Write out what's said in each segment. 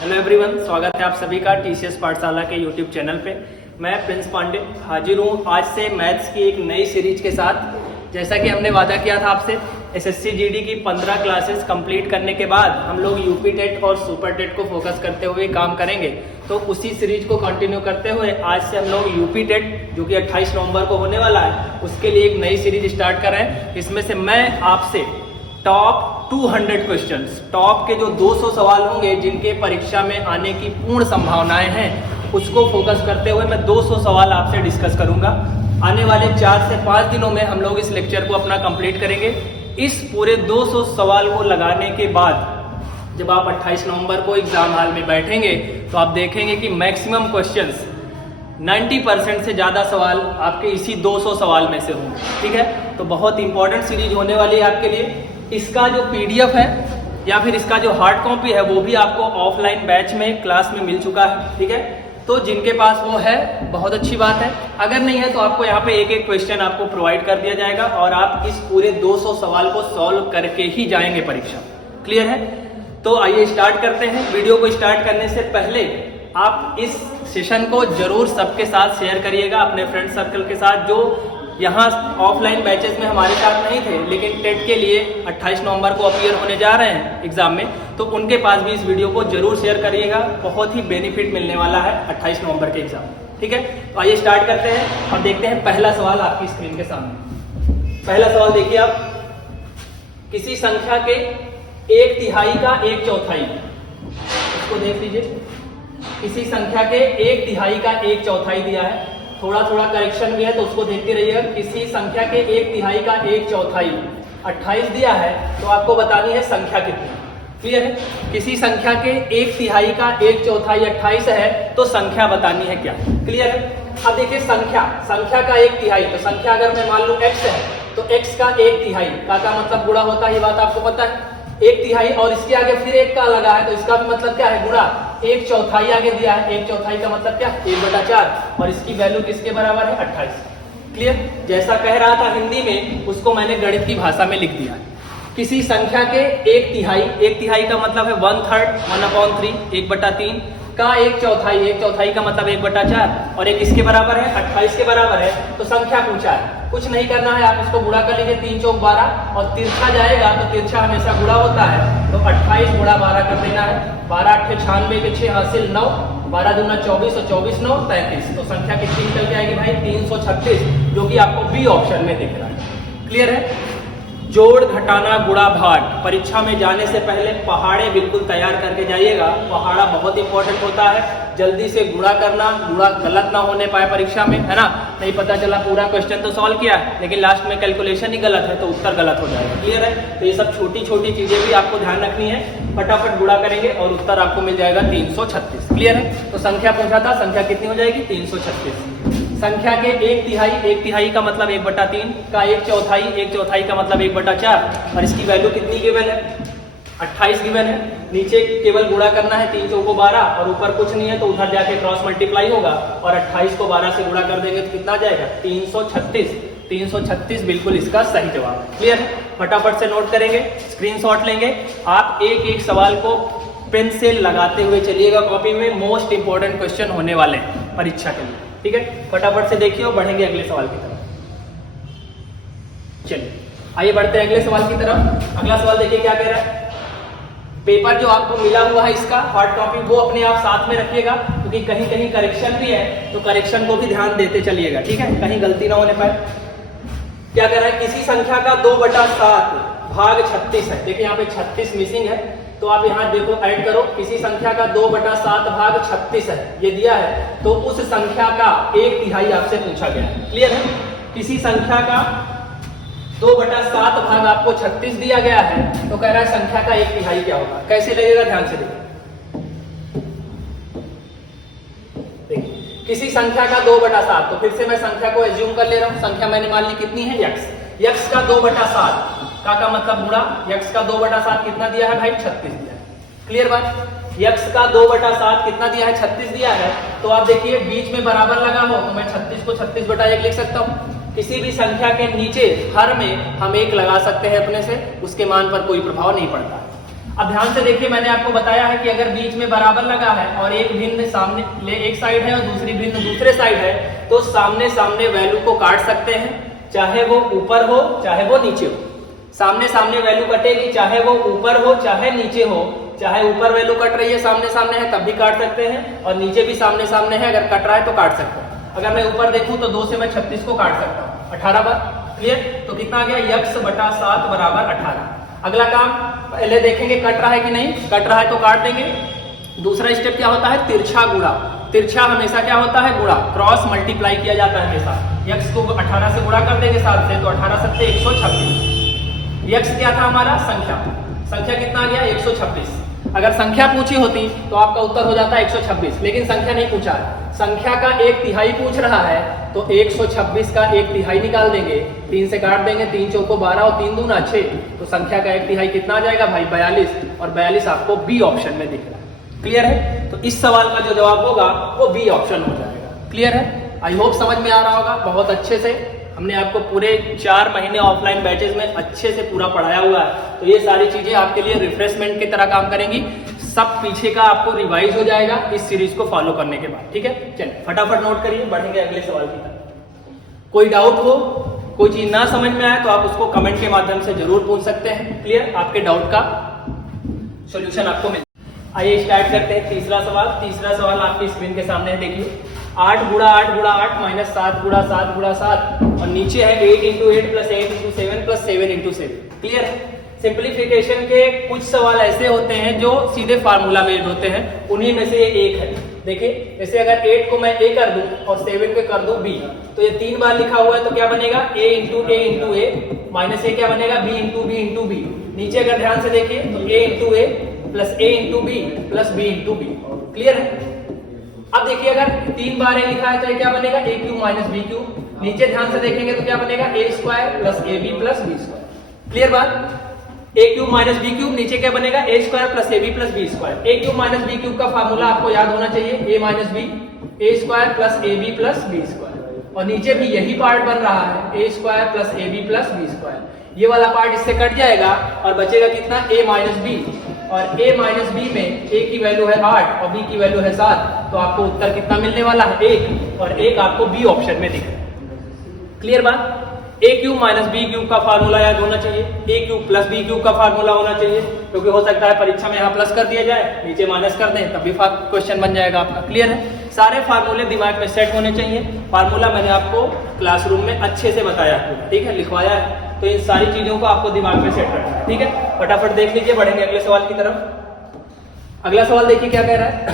Hello everyone, स्वागत है आप सभी का टीसीएस पाठशाला के यूट्यूब चैनल पे। मैं प्रिंस पांडे हाजिर हूँ आज से मैथ्स की एक नई सीरीज के साथ। जैसा कि हमने वादा किया था आपसे, एसएससी जीडी की 15 क्लासेस कंप्लीट करने के बाद हम लोग यूपी टेट और सुपर टेट को फोकस करते हुए काम करेंगे। तो उसी सीरीज को कंटिन्यू करते हुए आज से हम लोग यूपी टेट जो कि 28 नवंबर को होने वाला है, उसके लिए एक नई सीरीज स्टार्ट कर रहे हैं। इसमें से मैं आपसे टॉप 200 क्वेश्चंस, टॉप के जो 200 सवाल होंगे जिनके परीक्षा में आने की पूर्ण संभावनाएं हैं, उसको फोकस करते हुए मैं 200 सवाल आपसे डिस्कस करूंगा। आने वाले 4 से 5 दिनों में हम लोग इस लेक्चर को अपना कंप्लीट करेंगे। इस पूरे 200 सवाल को लगाने के बाद जब आप 28 नवंबर को एग्जाम हॉल में बैठेंगे तो आप देखेंगे कि मैक्सिमम क्वेश्चंस 90% से ज़्यादा सवाल आपके इसी 200 सवाल में से होंगे। ठीक है, तो बहुत इंपॉर्टेंट सीरीज होने वाली है आपके लिए। इसका जो पीडीएफ है या फिर इसका जो हार्ड कॉपी है वो भी आपको ऑफलाइन बैच में क्लास में मिल चुका है। ठीक है, तो जिनके पास वो है बहुत अच्छी बात है, अगर नहीं है तो आपको यहाँ पे एक एक क्वेश्चन आपको प्रोवाइड कर दिया जाएगा और आप इस पूरे 200 सवाल को सॉल्व करके ही जाएंगे परीक्षा। क्लियर है? तो आइए स्टार्ट करते हैं। वीडियो को स्टार्ट करने से पहले आप इस सेशन को जरूर सबके साथ शेयर करिएगा, अपने फ्रेंड सर्कल के साथ जो यहाँ ऑफलाइन बैचेस में हमारे साथ नहीं थे लेकिन टेट के लिए 28 नवंबर को अपीयर होने जा रहे हैं एग्जाम में, तो उनके पास भी इस वीडियो को जरूर शेयर करिएगा। बहुत ही बेनिफिट मिलने वाला है 28 नवंबर के एग्जाम। ठीक है, तो आइए स्टार्ट करते हैं और देखते हैं पहला सवाल आपकी स्क्रीन के सामने। पहला सवाल देखिए आप, किसी संख्या के 1/3 का 1/4, इसको देख लीजिए। किसी संख्या के 1/3 का 1/4 दिया है, थोड़ा थोड़ा करेक्शन भी है तो उसको देखते रहिएगा। किसी संख्या के 1/3 का 1/4 28 दिया है, तो आपको बतानी है संख्या कितनी। क्लियर है? किसी संख्या के 1/3 का 1/4 28 है तो संख्या बतानी है क्या। क्लियर है? अब देखिए संख्या का 1/3, तो संख्या अगर मैं मान लूं x है तो x का 1/3 का मतलब गुणा होता है, ये बात आपको पता है। 1/3 और इसके आगे फिर 1 का लगा है तो इसका भी मतलब क्या है, गुणा। 1/4 आगे दिया है, 1/4 का मतलब क्या, 1/4 और इसकी वैल्यू किसके बराबर है, 28। क्लियर? जैसा कह रहा था हिंदी में उसको मैंने गणित की भाषा में लिख दिया है। किसी संख्या के 1/3 का मतलब है 1/3, 1/3, 1/3 का 1/4, 1/4 का मतलब 1/4 और एक इसके बराबर है 28 के बराबर है। तो संख्या पूछा है, कुछ नहीं करना है, आप इसको गुणा कर लीजिए। 3 चौक 12 और तिरछा जाएगा तो तिरछा हमेशा गुणा होता है, तो 28 गुणा 12 कर देना है। 12 8 96 के 6 हासिल 9, 12 दूना 24 और 24 9 33। तो संख्या कितनी निकल के आएगी भाई, 336, जो कि आपको बी ऑप्शन में दिख रहा है। क्लियर है? जोड़ घटाना गुणा भाग, परीक्षा में जाने से पहले पहाड़े बिल्कुल तैयार करके जाइएगा। पहाड़ा बहुत इंपॉर्टेंट होता है, जल्दी से गुणा करना, गुणा गलत ना होने पाए परीक्षा में, है ना। नहीं पता चला पूरा क्वेश्चन तो सॉल्व किया है लेकिन लास्ट में कैलकुलेशन ही गलत है तो उत्तर गलत हो जाएगा। क्लियर है? तो ये सब छोटी छोटी चीजें भी आपको ध्यान रखनी है। फटाफट गुणा करेंगे और उत्तर आपको मिल जाएगा 336। क्लियर है? तो संख्या पूछा था, संख्या कितनी हो जाएगी, 336। संख्या के 1/3 का मतलब 1/3 का 1/4 का मतलब 1/4 और इसकी वैल्यू कितनी गिवन है, 28 गिवन है। नीचे केवल गुणा करना है, 3 चौको 12 और ऊपर कुछ नहीं है तो उधर जाके क्रॉस मल्टीप्लाई होगा और 28 को 12 से गुणा कर देंगे तो कितना जाएगा, 336। 336 बिल्कुल इसका सही जवाब है। क्लियर है? फटाफट से नोट करेंगे, स्क्रीनशॉट लेंगे। आप एक एक सवाल को पेन से लगाते हुए चलिएगा कॉपी में, मोस्ट इंपॉर्टेंट क्वेश्चन होने वाले हैं परीक्षा के लिए। ठीक है, फटाफट से देखिए और बढ़ेंगे अगले सवाल की तरफ। चलिए आइए बढ़ते हैं अगले सवाल की तरफ। अगला सवाल देखिए क्या कह रहा है। पेपर जो आपको मिला हुआ है इसका हार्ड कॉपी, वो अपने आप साथ में रखिएगा क्योंकि कहीं कहीं करेक्शन भी है तो करेक्शन को भी ध्यान देते चलिएगा। ठीक है, कहीं गलती ना होने पाए। क्या कह रहा है, किसी संख्या का 2/7 भाग 36 है। देखिए यहाँ पे 36 मिसिंग है तो आप यहाँ देखो ऐड करो। किसी संख्या का 2/7 भाग 36 है, ये दिया है, तो उस संख्या का 1/3 आपसे पूछा गया है। क्लियर है? किसी संख्या का 2/7 भाग आपको 36 दिया गया है तो कह रहा है संख्या का 1/3 क्या होगा। कैसे लगेगा, ध्यान से देखिए। किसी संख्या का 2/7, तो फिर से मैं संख्या को एज्यूम कर ले रहा हूं। संख्या मैंने मान ली कितनी है, x का 2/7 का मतलब गुणा, x का 2/7 कितना दिया है भाई, 36 दिया है। क्लियर बात? x का 2/7 कितना दिया है, 36 दिया है। तो आप देखिए बीच में बराबर लगा हो तो मैं 36 को 36/1 लिख सकता हूँ। किसी भी संख्या के नीचे हर में हम 1 लगा सकते हैं अपने से, उसके मान पर कोई प्रभाव नहीं पड़ता। अब ध्यान से देखिए, मैंने आपको बताया है कि अगर बीच में बराबर लगा है और एक भिन्न सामने एक साइड है और दूसरी भिन्न दूसरे साइड है, तो सामने सामने वैल्यू को काट सकते हैं, चाहे वो ऊपर हो चाहे वो नीचे हो। सामने सामने वैल्यू कटेगी, चाहे वो ऊपर हो चाहे नीचे हो। चाहे ऊपर वैल्यू कट रही है, सामने सामने है, तब भी काट सकते हैं, और नीचे भी सामने सामने है, अगर कट रहा है तो काट सकते हैं। अगर मैं ऊपर देखूं तो 2 से मैं 36 को काट सकता हूँ 18 बार। क्लियर? तो कितना आ गया? x/7 बराबर 18। अगला काम पहले देखेंगे कट रहा है कि नहीं। कट रहा है तो काट देंगे। दूसरा स्टेप क्या होता है? तिरछा गुणा। तिरछा हमेशा क्या होता है? गुणा। क्रॉस मल्टीप्लाई किया जाता है हमेशा। x को 18 से गुणा कर देंगे 7 से, तो 18 7 126। x क्या था हमारा? संख्या। संख्या कितना आ गया? 126। अगर संख्या पूछी होती तो आपका उत्तर हो जाता है 126, लेकिन संख्या नहीं पूछा है। संख्या का 1/3 पूछ रहा है, तो 126 का 1/3 निकाल देंगे, 3 से काट देंगे, 3 चौको 12 और 3 दूना 6, तो संख्या का 1/3 कितना आ जाएगा भाई? 42, और 42 आपको बी ऑप्शन में दिख रहा है। क्लियर है? तो इस सवाल का जो जवाब होगा वो बी ऑप्शन हो जाएगा। क्लियर है? आई होप समझ में आ रहा होगा बहुत अच्छे से। हमने आपको पूरे 4 महीने ऑफलाइन बैचेस में अच्छे से पूरा पढ़ाया हुआ है, तो ये सारी चीजें आपके लिए रिफ्रेशमेंट की तरह काम करेंगी। सब पीछे का आपको रिवाइज हो जाएगा इस सीरीज को फॉलो करने के बाद। ठीक है, चलिए फटाफट नोट करिए, बढ़ेंगे अगले सवाल की तरफ। कोई डाउट हो, कोई चीज ना समझ में आए तो आप उसको कमेंट के माध्यम से जरूर पूछ सकते हैं। क्लियर? आपके डाउट का सोल्यूशन आपको मिल। आइए स्टार्ट करते हैं तीसरा सवाल। तीसरा सवाल आपकी स्क्रीन के सामने है, देखिए। 8 गुणा 8 गुणा 8 माइनस 7 गुणा 7 गुणा 7, और नीचे है 8 × 8 प्लस 8 × 7 प्लस 7 × 7। क्लियर है? सिंप्लीफिकेशन के कुछ सवाल ऐसे होते हैं जो सीधे फार्मूला बेस्ड होते हैं, उन्हीं में से ये एक है। देखिए, जैसे अगर 8 को मैं a कर दूं और 7 को कर दूं b, तो ये 3 बार लिखा हुआ है, तो क्या बनेगा? a × a माइनस a क्या बनेगा? b × b × b। नीचे अगर ध्यान से देखिए तो a × a plus a × b plus b × b। Clear है? अब देखिए, अगर 3 बार a लिखा है तो क्या बनेगा? a³ minus b³। नीचे ध्यान से देखेंगे तो क्या बनेगा? a² plus ab plus b²। Clear बात? a³ माइनस b³ नीचे क्या बनेगा? a² plus ab plus b²। a³ minus b³ का फार्मूला आपको याद होना चाहिए, a minus b, a² plus ab plus b²। और नीचे भी यही पार्ट बन रहा है, a² plus ab plus b²। ये वाला पार्ट इससे कट जाएगा और बचेगा कितना? a माइनस b, और a माइनस b में a की वैल्यू है 8 और b की वैल्यू है 7, तो आपको उत्तर कितना मिलने वाला है? 1, और 1 आपको बी ऑप्शन में दिख रहा है। क्लियर बात? a³ माइनस b³ का फार्मूला याद होना चाहिए, a³ प्लस b³ का फार्मूला होना चाहिए, क्योंकि हो सकता है परीक्षा में यहाँ प्लस कर दिया जाए, नीचे माइनस कर दें, तब भी क्वेश्चन बन जाएगा आपका। क्लियर है? सारे फार्मूले दिमाग में सेट होने चाहिए। फार्मूला मैंने आपको क्लासरूम में अच्छे से बताया, ठीक है, लिखवाया है, तो इन सारी चीजों को आपको दिमाग में सेट रखना है। ठीक है, फटाफट देख लीजिए, बढ़ेंगे अगले सवाल की तरफ। अगला सवाल देखिए क्या कह रहा है।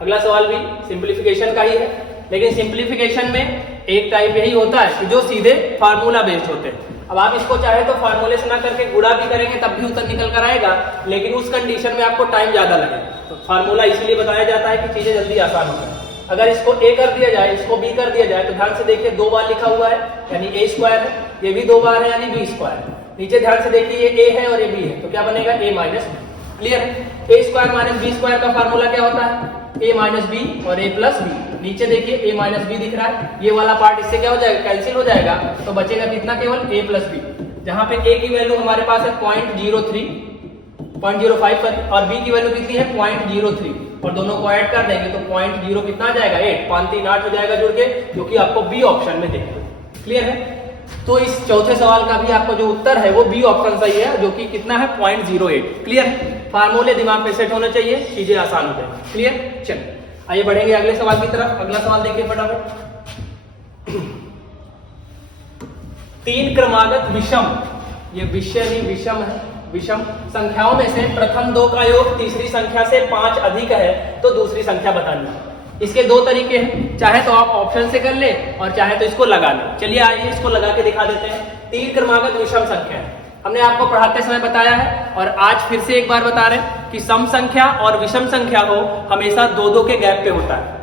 अगला सवाल भी सिंप्लीफिकेशन का ही है, लेकिन सिंप्लीफिकेशन में एक टाइप यही होता है कि जो सीधे फार्मूला बेस्ड होते हैं। अब आप इसको चाहे तो फार्मूले से ना करके गुणा भी करेंगे तब भी उत्तर निकल कर आएगा, लेकिन उस कंडीशन में आपको टाइम ज्यादा लगेगा। तो फार्मूला इसलिए बताया जाता है कि चीजें जल्दी आसान हो जाए। अगर इसको a कर दिया जाए, इसको b कर दिया जाए, तो ध्यान से देखिए 2 बार लिखा हुआ है, यानी a² है, ये भी 2 बार है, यानी b²। नीचे ध्यान से देखिए ये a है और ये b है, तो क्या बनेगा? a minus b। क्लियर है? a² माइनस b² का फार्मूला क्या होता है? a माइनस b और a प्लस b। नीचे देखिए a माइनस b दिख रहा है, ये वाला पार्ट इससे क्या हो जाएगा? कैंसिल हो जाएगा, तो बचेगा कितना? केवल a प्लस b। जहां पे a की वैल्यू हमारे पास है 0.05 और b की वैल्यू कितनी है? 0.03, और दोनों को ऐड कर देंगे तो 0.0 कितना आ जाएगा? 8, 5 3 8 हो जाएगा जुड़ के, जो कि आपको बी ऑप्शन में दिखेगा। क्लियर है? तो इस चौथे सवाल का भी आपको जो उत्तर है वो बी ऑप्शन सही है, जो कि कितना है? 0.08। क्लियर है? फार्मूले दिमाग में सेट होने चाहिए, चीजें आसान हो जाएंगी। क्लियर? चलिए आइए बढ़ेंगे अगले सवाल की तरफ। अगला सवाल देखिए फटाफट। 3 क्रमागत विषम, ये विषय नहीं विषम है, विषम संख्याओं में से प्रथम 2 का योग तीसरी संख्या से 5 अधिक है तो दूसरी संख्या बतानी है। इसके 2 तरीके हैं, चाहे तो आप ऑप्शन से कर ले और चाहे तो इसको लगा ले। चलिए आइए इसको लगा के दिखा देते हैं। 3 क्रमागत विषम संख्या है, हमने आपको पढ़ाते समय बताया है और आज फिर से एक बार बता रहे हैं कि सम संख्या और विषम संख्या हो हमेशा 2-2 के गैप पे होता है।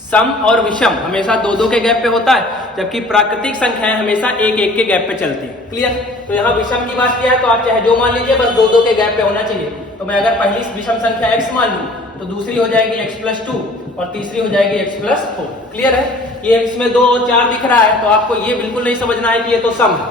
सम और विषम हमेशा 2-2 के गैप पे होता है, जबकि प्राकृतिक संख्याएं हमेशा 1-1 के गैप पे चलती है। क्लियर? तो यहाँ विषम की बात किया है तो आप चाहे जो मान लीजिए, बस 2-2 के गैप पे होना चाहिए। तो मैं अगर पहली विषम संख्या x मान लूं तो दूसरी हो जाएगी x प्लस 2 और तीसरी हो जाएगी x प्लस 4। क्लियर है? ये इसमें 2 और 4 दिख रहा है, तो आपको ये बिल्कुल नहीं समझना है कि ये तो सम है,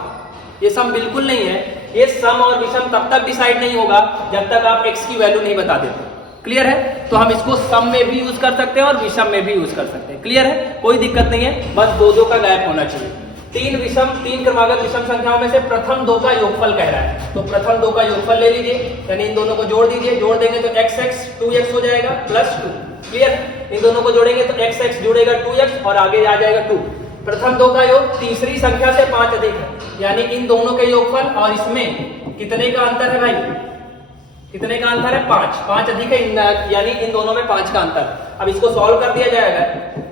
ये सम बिल्कुल नहीं है। ये सम और विषम तब तक डिसाइड नहीं होगा जब तक आप x की वैल्यू नहीं बता देते। क्लियर है? तो हम इसको सम में भी यूज कर सकते हैं और विषम में भी यूज कर सकते हैं। क्लियर है? कोई दिक्कत नहीं है, बस दो का गैप होना चाहिए। तीन क्रमागत विषम संख्याओं में से प्रथम दो का योगफल कह रहा है, तो प्रथम दो का योगफल ले लीजिए, यानी इन दोनों को जोड़ दीजिए। जोड़ देंगे तो x 2x हो जाएगा प्लस 2। क्लियर? इन दोनों को जोड़ेंगे तो x जुड़ेगा 2x और आगे आ जाएगा 2। प्रथम दो का योग तीसरी संख्या से 5 अधिक है, यानी इन दोनों के योगफल और इसमें कितने का अंतर है भाई? कितने का अंतर है? 5 अधिक है, यानी इन दोनों में 5 का अंतर। अब इसको सॉल्व कर दिया जाएगा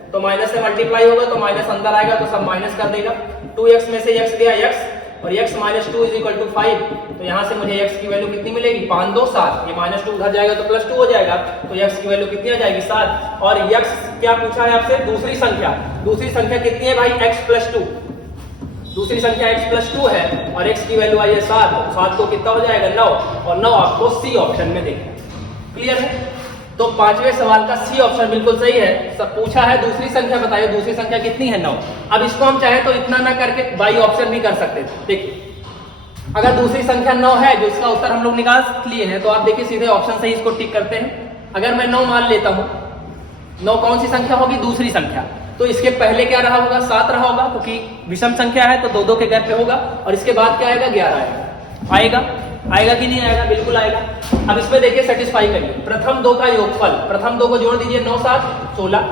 तो माइनस से मल्टीप्लाई होगा तो माइनस अंदर आएगा तो सब माइनस कर देगा। 2x में से x गया x और x माइनस 2 = 5, तो यहाँ से मुझे x की वैल्यू कितनी मिलेगी? 5 2 7। ये माइनस 2 उधर जाएगा तो प्लस 2 हो जाएगा, तो x की वैल्यू कितनी आ जाएगी? 7। और x क्या पूछा है आपसे? दूसरी संख्या। दूसरी संख्या कितनी है भाई? x + 2। दूसरी संख्या x + 2 है और x की वैल्यू आई है 7, तो 7 को कितना हो जाएगा? 9, और 9 आपको सी ऑप्शन में देखना है। क्लियर है? तो पांचवें सवाल का सी ऑप्शन बिल्कुल सही है। सब पूछा है दूसरी संख्या बताइए, दूसरी संख्या कितनी है? 9। अब इसको हम चाहे तो इतना ना करके बाई ऑप्शन भी कर सकते थे। देखिए, अगर दूसरी संख्या 9 है जो इसका उत्तर हम लोग निकाल लिए हैं, तो आप देखिए सीधे ऑप्शन से ही इसको टिक करते हैं। अगर मैं 9 मान लेता हूं, 9 कौन सी संख्या होगी? दूसरी संख्या। तो इसके पहले क्या रहा होगा? 7 रहा होगा, क्योंकि विषम संख्या है तो 2 के गैप पे होगा। और इसके बाद क्या आएगा? 11 आएगा। आएगा कि नहीं आएगा? बिल्कुल आएगा। अब इसमें देखिए सेटिस्फाई करिए। प्रथम दो का योगफल, प्रथम दो को जोड़ दीजिए, 9 7 16,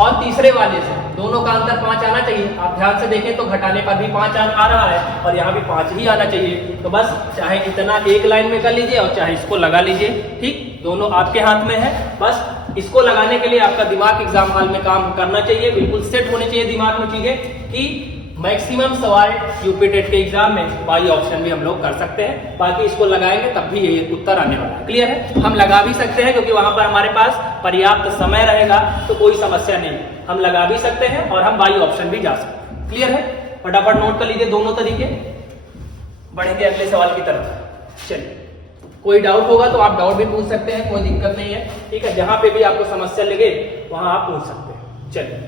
और तीसरे वाले से दोनों का अंतर 5 आना चाहिए। आप ध्यान से देखें तो घटाने पर भी 5 आ रहा है और यहाँ भी 5 ही आना चाहिए। तो बस चाहे इतना एक लाइन में कर लीजिए और चाहे इसको लगा लीजिए, ठीक, दोनों आपके हाथ में है। बस इसको लगाने के लिए आपका दिमाग एग्जाम हॉल में काम करना चाहिए, बिल्कुल सेट होने चाहिए दिमाग में चीजें कि मैक्सिमम सवाल यूपी टेट के एग्जाम में बाई ऑप्शन भी हम लोग कर सकते हैं। बाकी इसको लगाएंगे तब भी ये उत्तर आने वाला है। क्लियर है? हम लगा भी सकते हैं क्योंकि वहां पर हमारे पास पर्याप्त समय रहेगा, तो कोई समस्या नहीं, हम लगा भी सकते हैं और हम बाई ऑप्शन भी जा सकते हैं। क्लियर है? फटाफट नोट कर लीजिए दोनों तरीके। बढ़ेंगे अगले सवाल की तरफ। चलिए, कोई डाउट होगा तो आप डाउट भी पूछ सकते हैं, कोई दिक्कत नहीं है। ठीक है, जहां पे भी आपको समस्या लगे वहां आप पूछ सकते हैं। चलिए,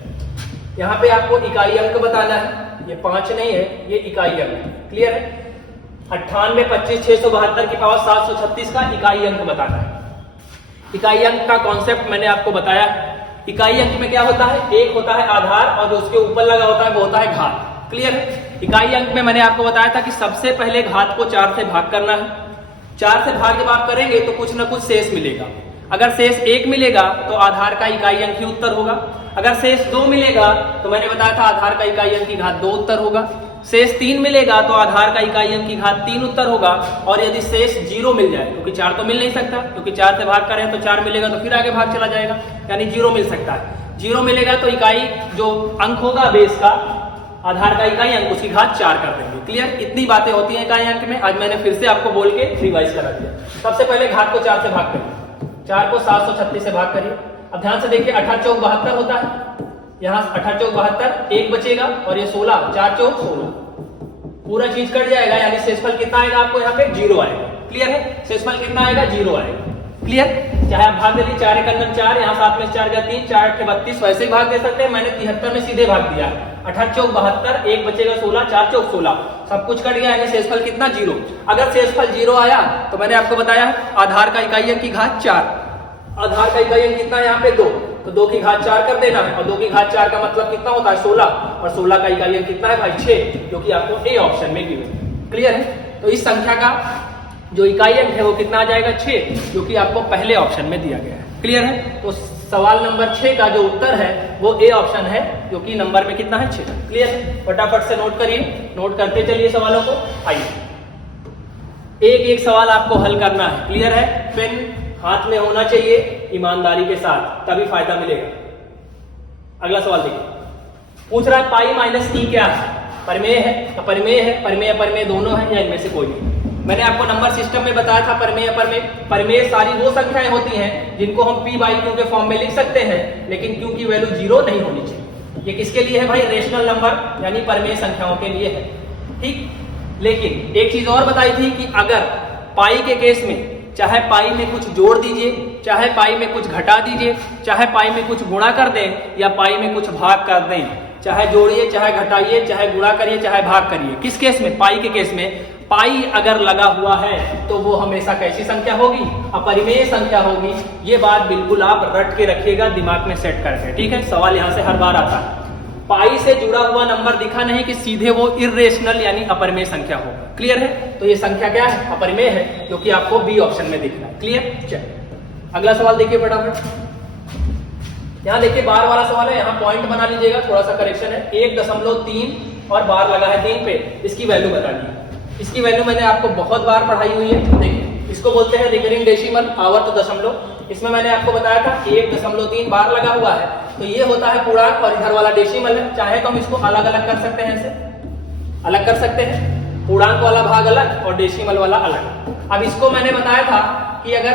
यहाँ पे आपको इकाई अंक बताना है। ये 5 नहीं है, ये इकाई अंक है। क्लियर है? 98 25 672 की पावर 736 का इकाई अंक बताना है। इकाई अंक का कॉन्सेप्ट मैंने आपको बताया। इकाई अंक में क्या होता है? एक होता है आधार और जो उसके ऊपर लगा होता है वो होता है घात। क्लियर है? इकाई अंक में मैंने आपको बताया था कि सबसे पहले घात को 4 से भाग करना है। 4 से भाग जब आप करेंगे तो कुछ ना कुछ शेष मिलेगा। अगर शेष 1 मिलेगा तो आधार का इकाई अंक ही उत्तर होगा। अगर शेष 2 मिलेगा तो मैंने बताया था आधार का इकाई अंक की घात 2 उत्तर होगा। शेष 3 मिलेगा तो आधार का इकाई अंक की घात 3 उत्तर होगा। और यदि शेष 0 मिल जाए, क्योंकि 4 तो मिल नहीं सकता, क्योंकि 4 से भाग करें तो 4 मिलेगा तो फिर आगे भाग चला जाएगा, यानी 0 मिल सकता है। 0 मिलेगा तो इकाई जो अंक होगा बेस का, आधार का इकाई अंक, उसकी घात 4 कर देंगे। क्लियर? इतनी बातें होती हैं इकाई अंक में। आज मैंने फिर से आपको बोल के रिवाइज करा दिया। सबसे पहले घात को 4 से भाग करिए। 4 को 736 से भाग करिए। अब ध्यान से देखिए, 18 चौक 72 होता है। यहाँ 18 चौक 72, 1 बचेगा और ये 16, 4 चौक 16, पूरा चीज कट जाएगा, यानी शेषफल कितना आएगा आपको? यहाँ पे 0 आएगा। क्लियर है? शेषफल कितना आएगा? 0 आएगा। क्लियर? चाहे आप भाग दे लीजिए, 4 × 4, यहाँ 7 में 4 गया 3, 4 × 32, वैसे ही भाग दे सकते हैं। मैंने 73 में सीधे भाग दिया। 18 चौक 72, 1 बचेगा 16, 4 चौक 16, सब कुछ कट गया, यानी शेषफल कितना? 0। अगर शेषफल 0 आया तो मैंने आपको बताया आधार का इकाई अंक की घात 4, आधार का इकाई अंक कितना? यहाँ पे 2, तो 2 की घात 4 कर देना है। और 2 की घात 4 का मतलब कितना होता है? 16, और 16 का इकाई अंक कितना है भाई? 6, जो कि आपको ए ऑप्शन में गिवन। क्लियर है? तो इस संख्या का जो इकाई अंक है वो कितना आ जाएगा? 6, जो कि आपको पहले ऑप्शन में दिया गया है। क्लियर है? तो सवाल नंबर 6 का जो उत्तर है वो ए ऑप्शन है, जो कि नंबर में कितना है? 6। क्लियर है? फटाफट से नोट करिए, नोट करते चलिए सवालों को। आइए, एक एक सवाल आपको हल करना है। क्लियर है? पेन हाथ में होना चाहिए ईमानदारी के साथ, तभी फायदा मिलेगा। अगला सवाल देखिए, पूछ रहा है पाई माइनस ई क्या है? परिमेय है, अपरिमेय है, परिमेय अपरिमेय दोनों है, या इनमें से कोई नहीं? मैंने आपको नंबर सिस्टम में बताया था परिमेय अपरिमेय। परिमेय सारी वो संख्याएं होती हैं जिनको हम p बाई क्यू के फॉर्म में लिख सकते हैं, लेकिन क्यू की वैल्यू 0 नहीं होनी चाहिए। ये किसके लिए है भाई? रेशनल नंबर, यानी परिमेय संख्याओं के लिए है। ठीक, लेकिन एक चीज और बताई थी कि अगर पाई के केस में चाहे पाई में कुछ जोड़ दीजिए, चाहे पाई में कुछ घटा दीजिए, चाहे पाई में कुछ गुणा कर दें, या पाई में कुछ भाग कर दें, चाहे जोड़िए, चाहे घटाइए, चाहे गुणा करिए, चाहे भाग करिए, किस केस में? पाई के केस में पाई अगर लगा हुआ है तो वो हमेशा कैसी संख्या होगी? अपरिमेय संख्या होगी। ये बात बिल्कुल आप रट के रखिएगा, दिमाग में सेट करके, ठीक है। सवाल यहां से हर बार आता है। पाई से जुड़ा हुआ नंबर दिखा नहीं कि सीधे वो इर्रेशनल यानी अपरिमेय संख्या होगा। क्लियर है? तो ये संख्या क्या है? अपरिमेय है, जो कि आपको बी ऑप्शन में दिख रहा है। क्लियर? चलिए अगला सवाल देखिए फटाफट। यहाँ देखिए बार वाला सवाल है, यहाँ पॉइंट बना लीजिएगा, थोड़ा सा करेक्शन है। 1.3 और बार लगा है 3 पे, इसकी वैल्यू बता दी। इसकी वैल्यू मैंने आपको बहुत बार पढ़ाई हुई है। देखिए इसको बोलते हैं रिकरिंग डेसिमल, आवर्त दशमलव। इसमें मैंने आपको बताया था 1.3 बार लगा हुआ है, तो ये होता है पूर्णांक और इधर वाला डेसिमल है। चाहे तो हम इसको अलग अलग कर सकते हैं, ऐसे अलग कर सकते हैं, पूर्णांक वाला भाग अलग और डेसिमल वाला अलग। अब इसको मैंने बताया था कि अगर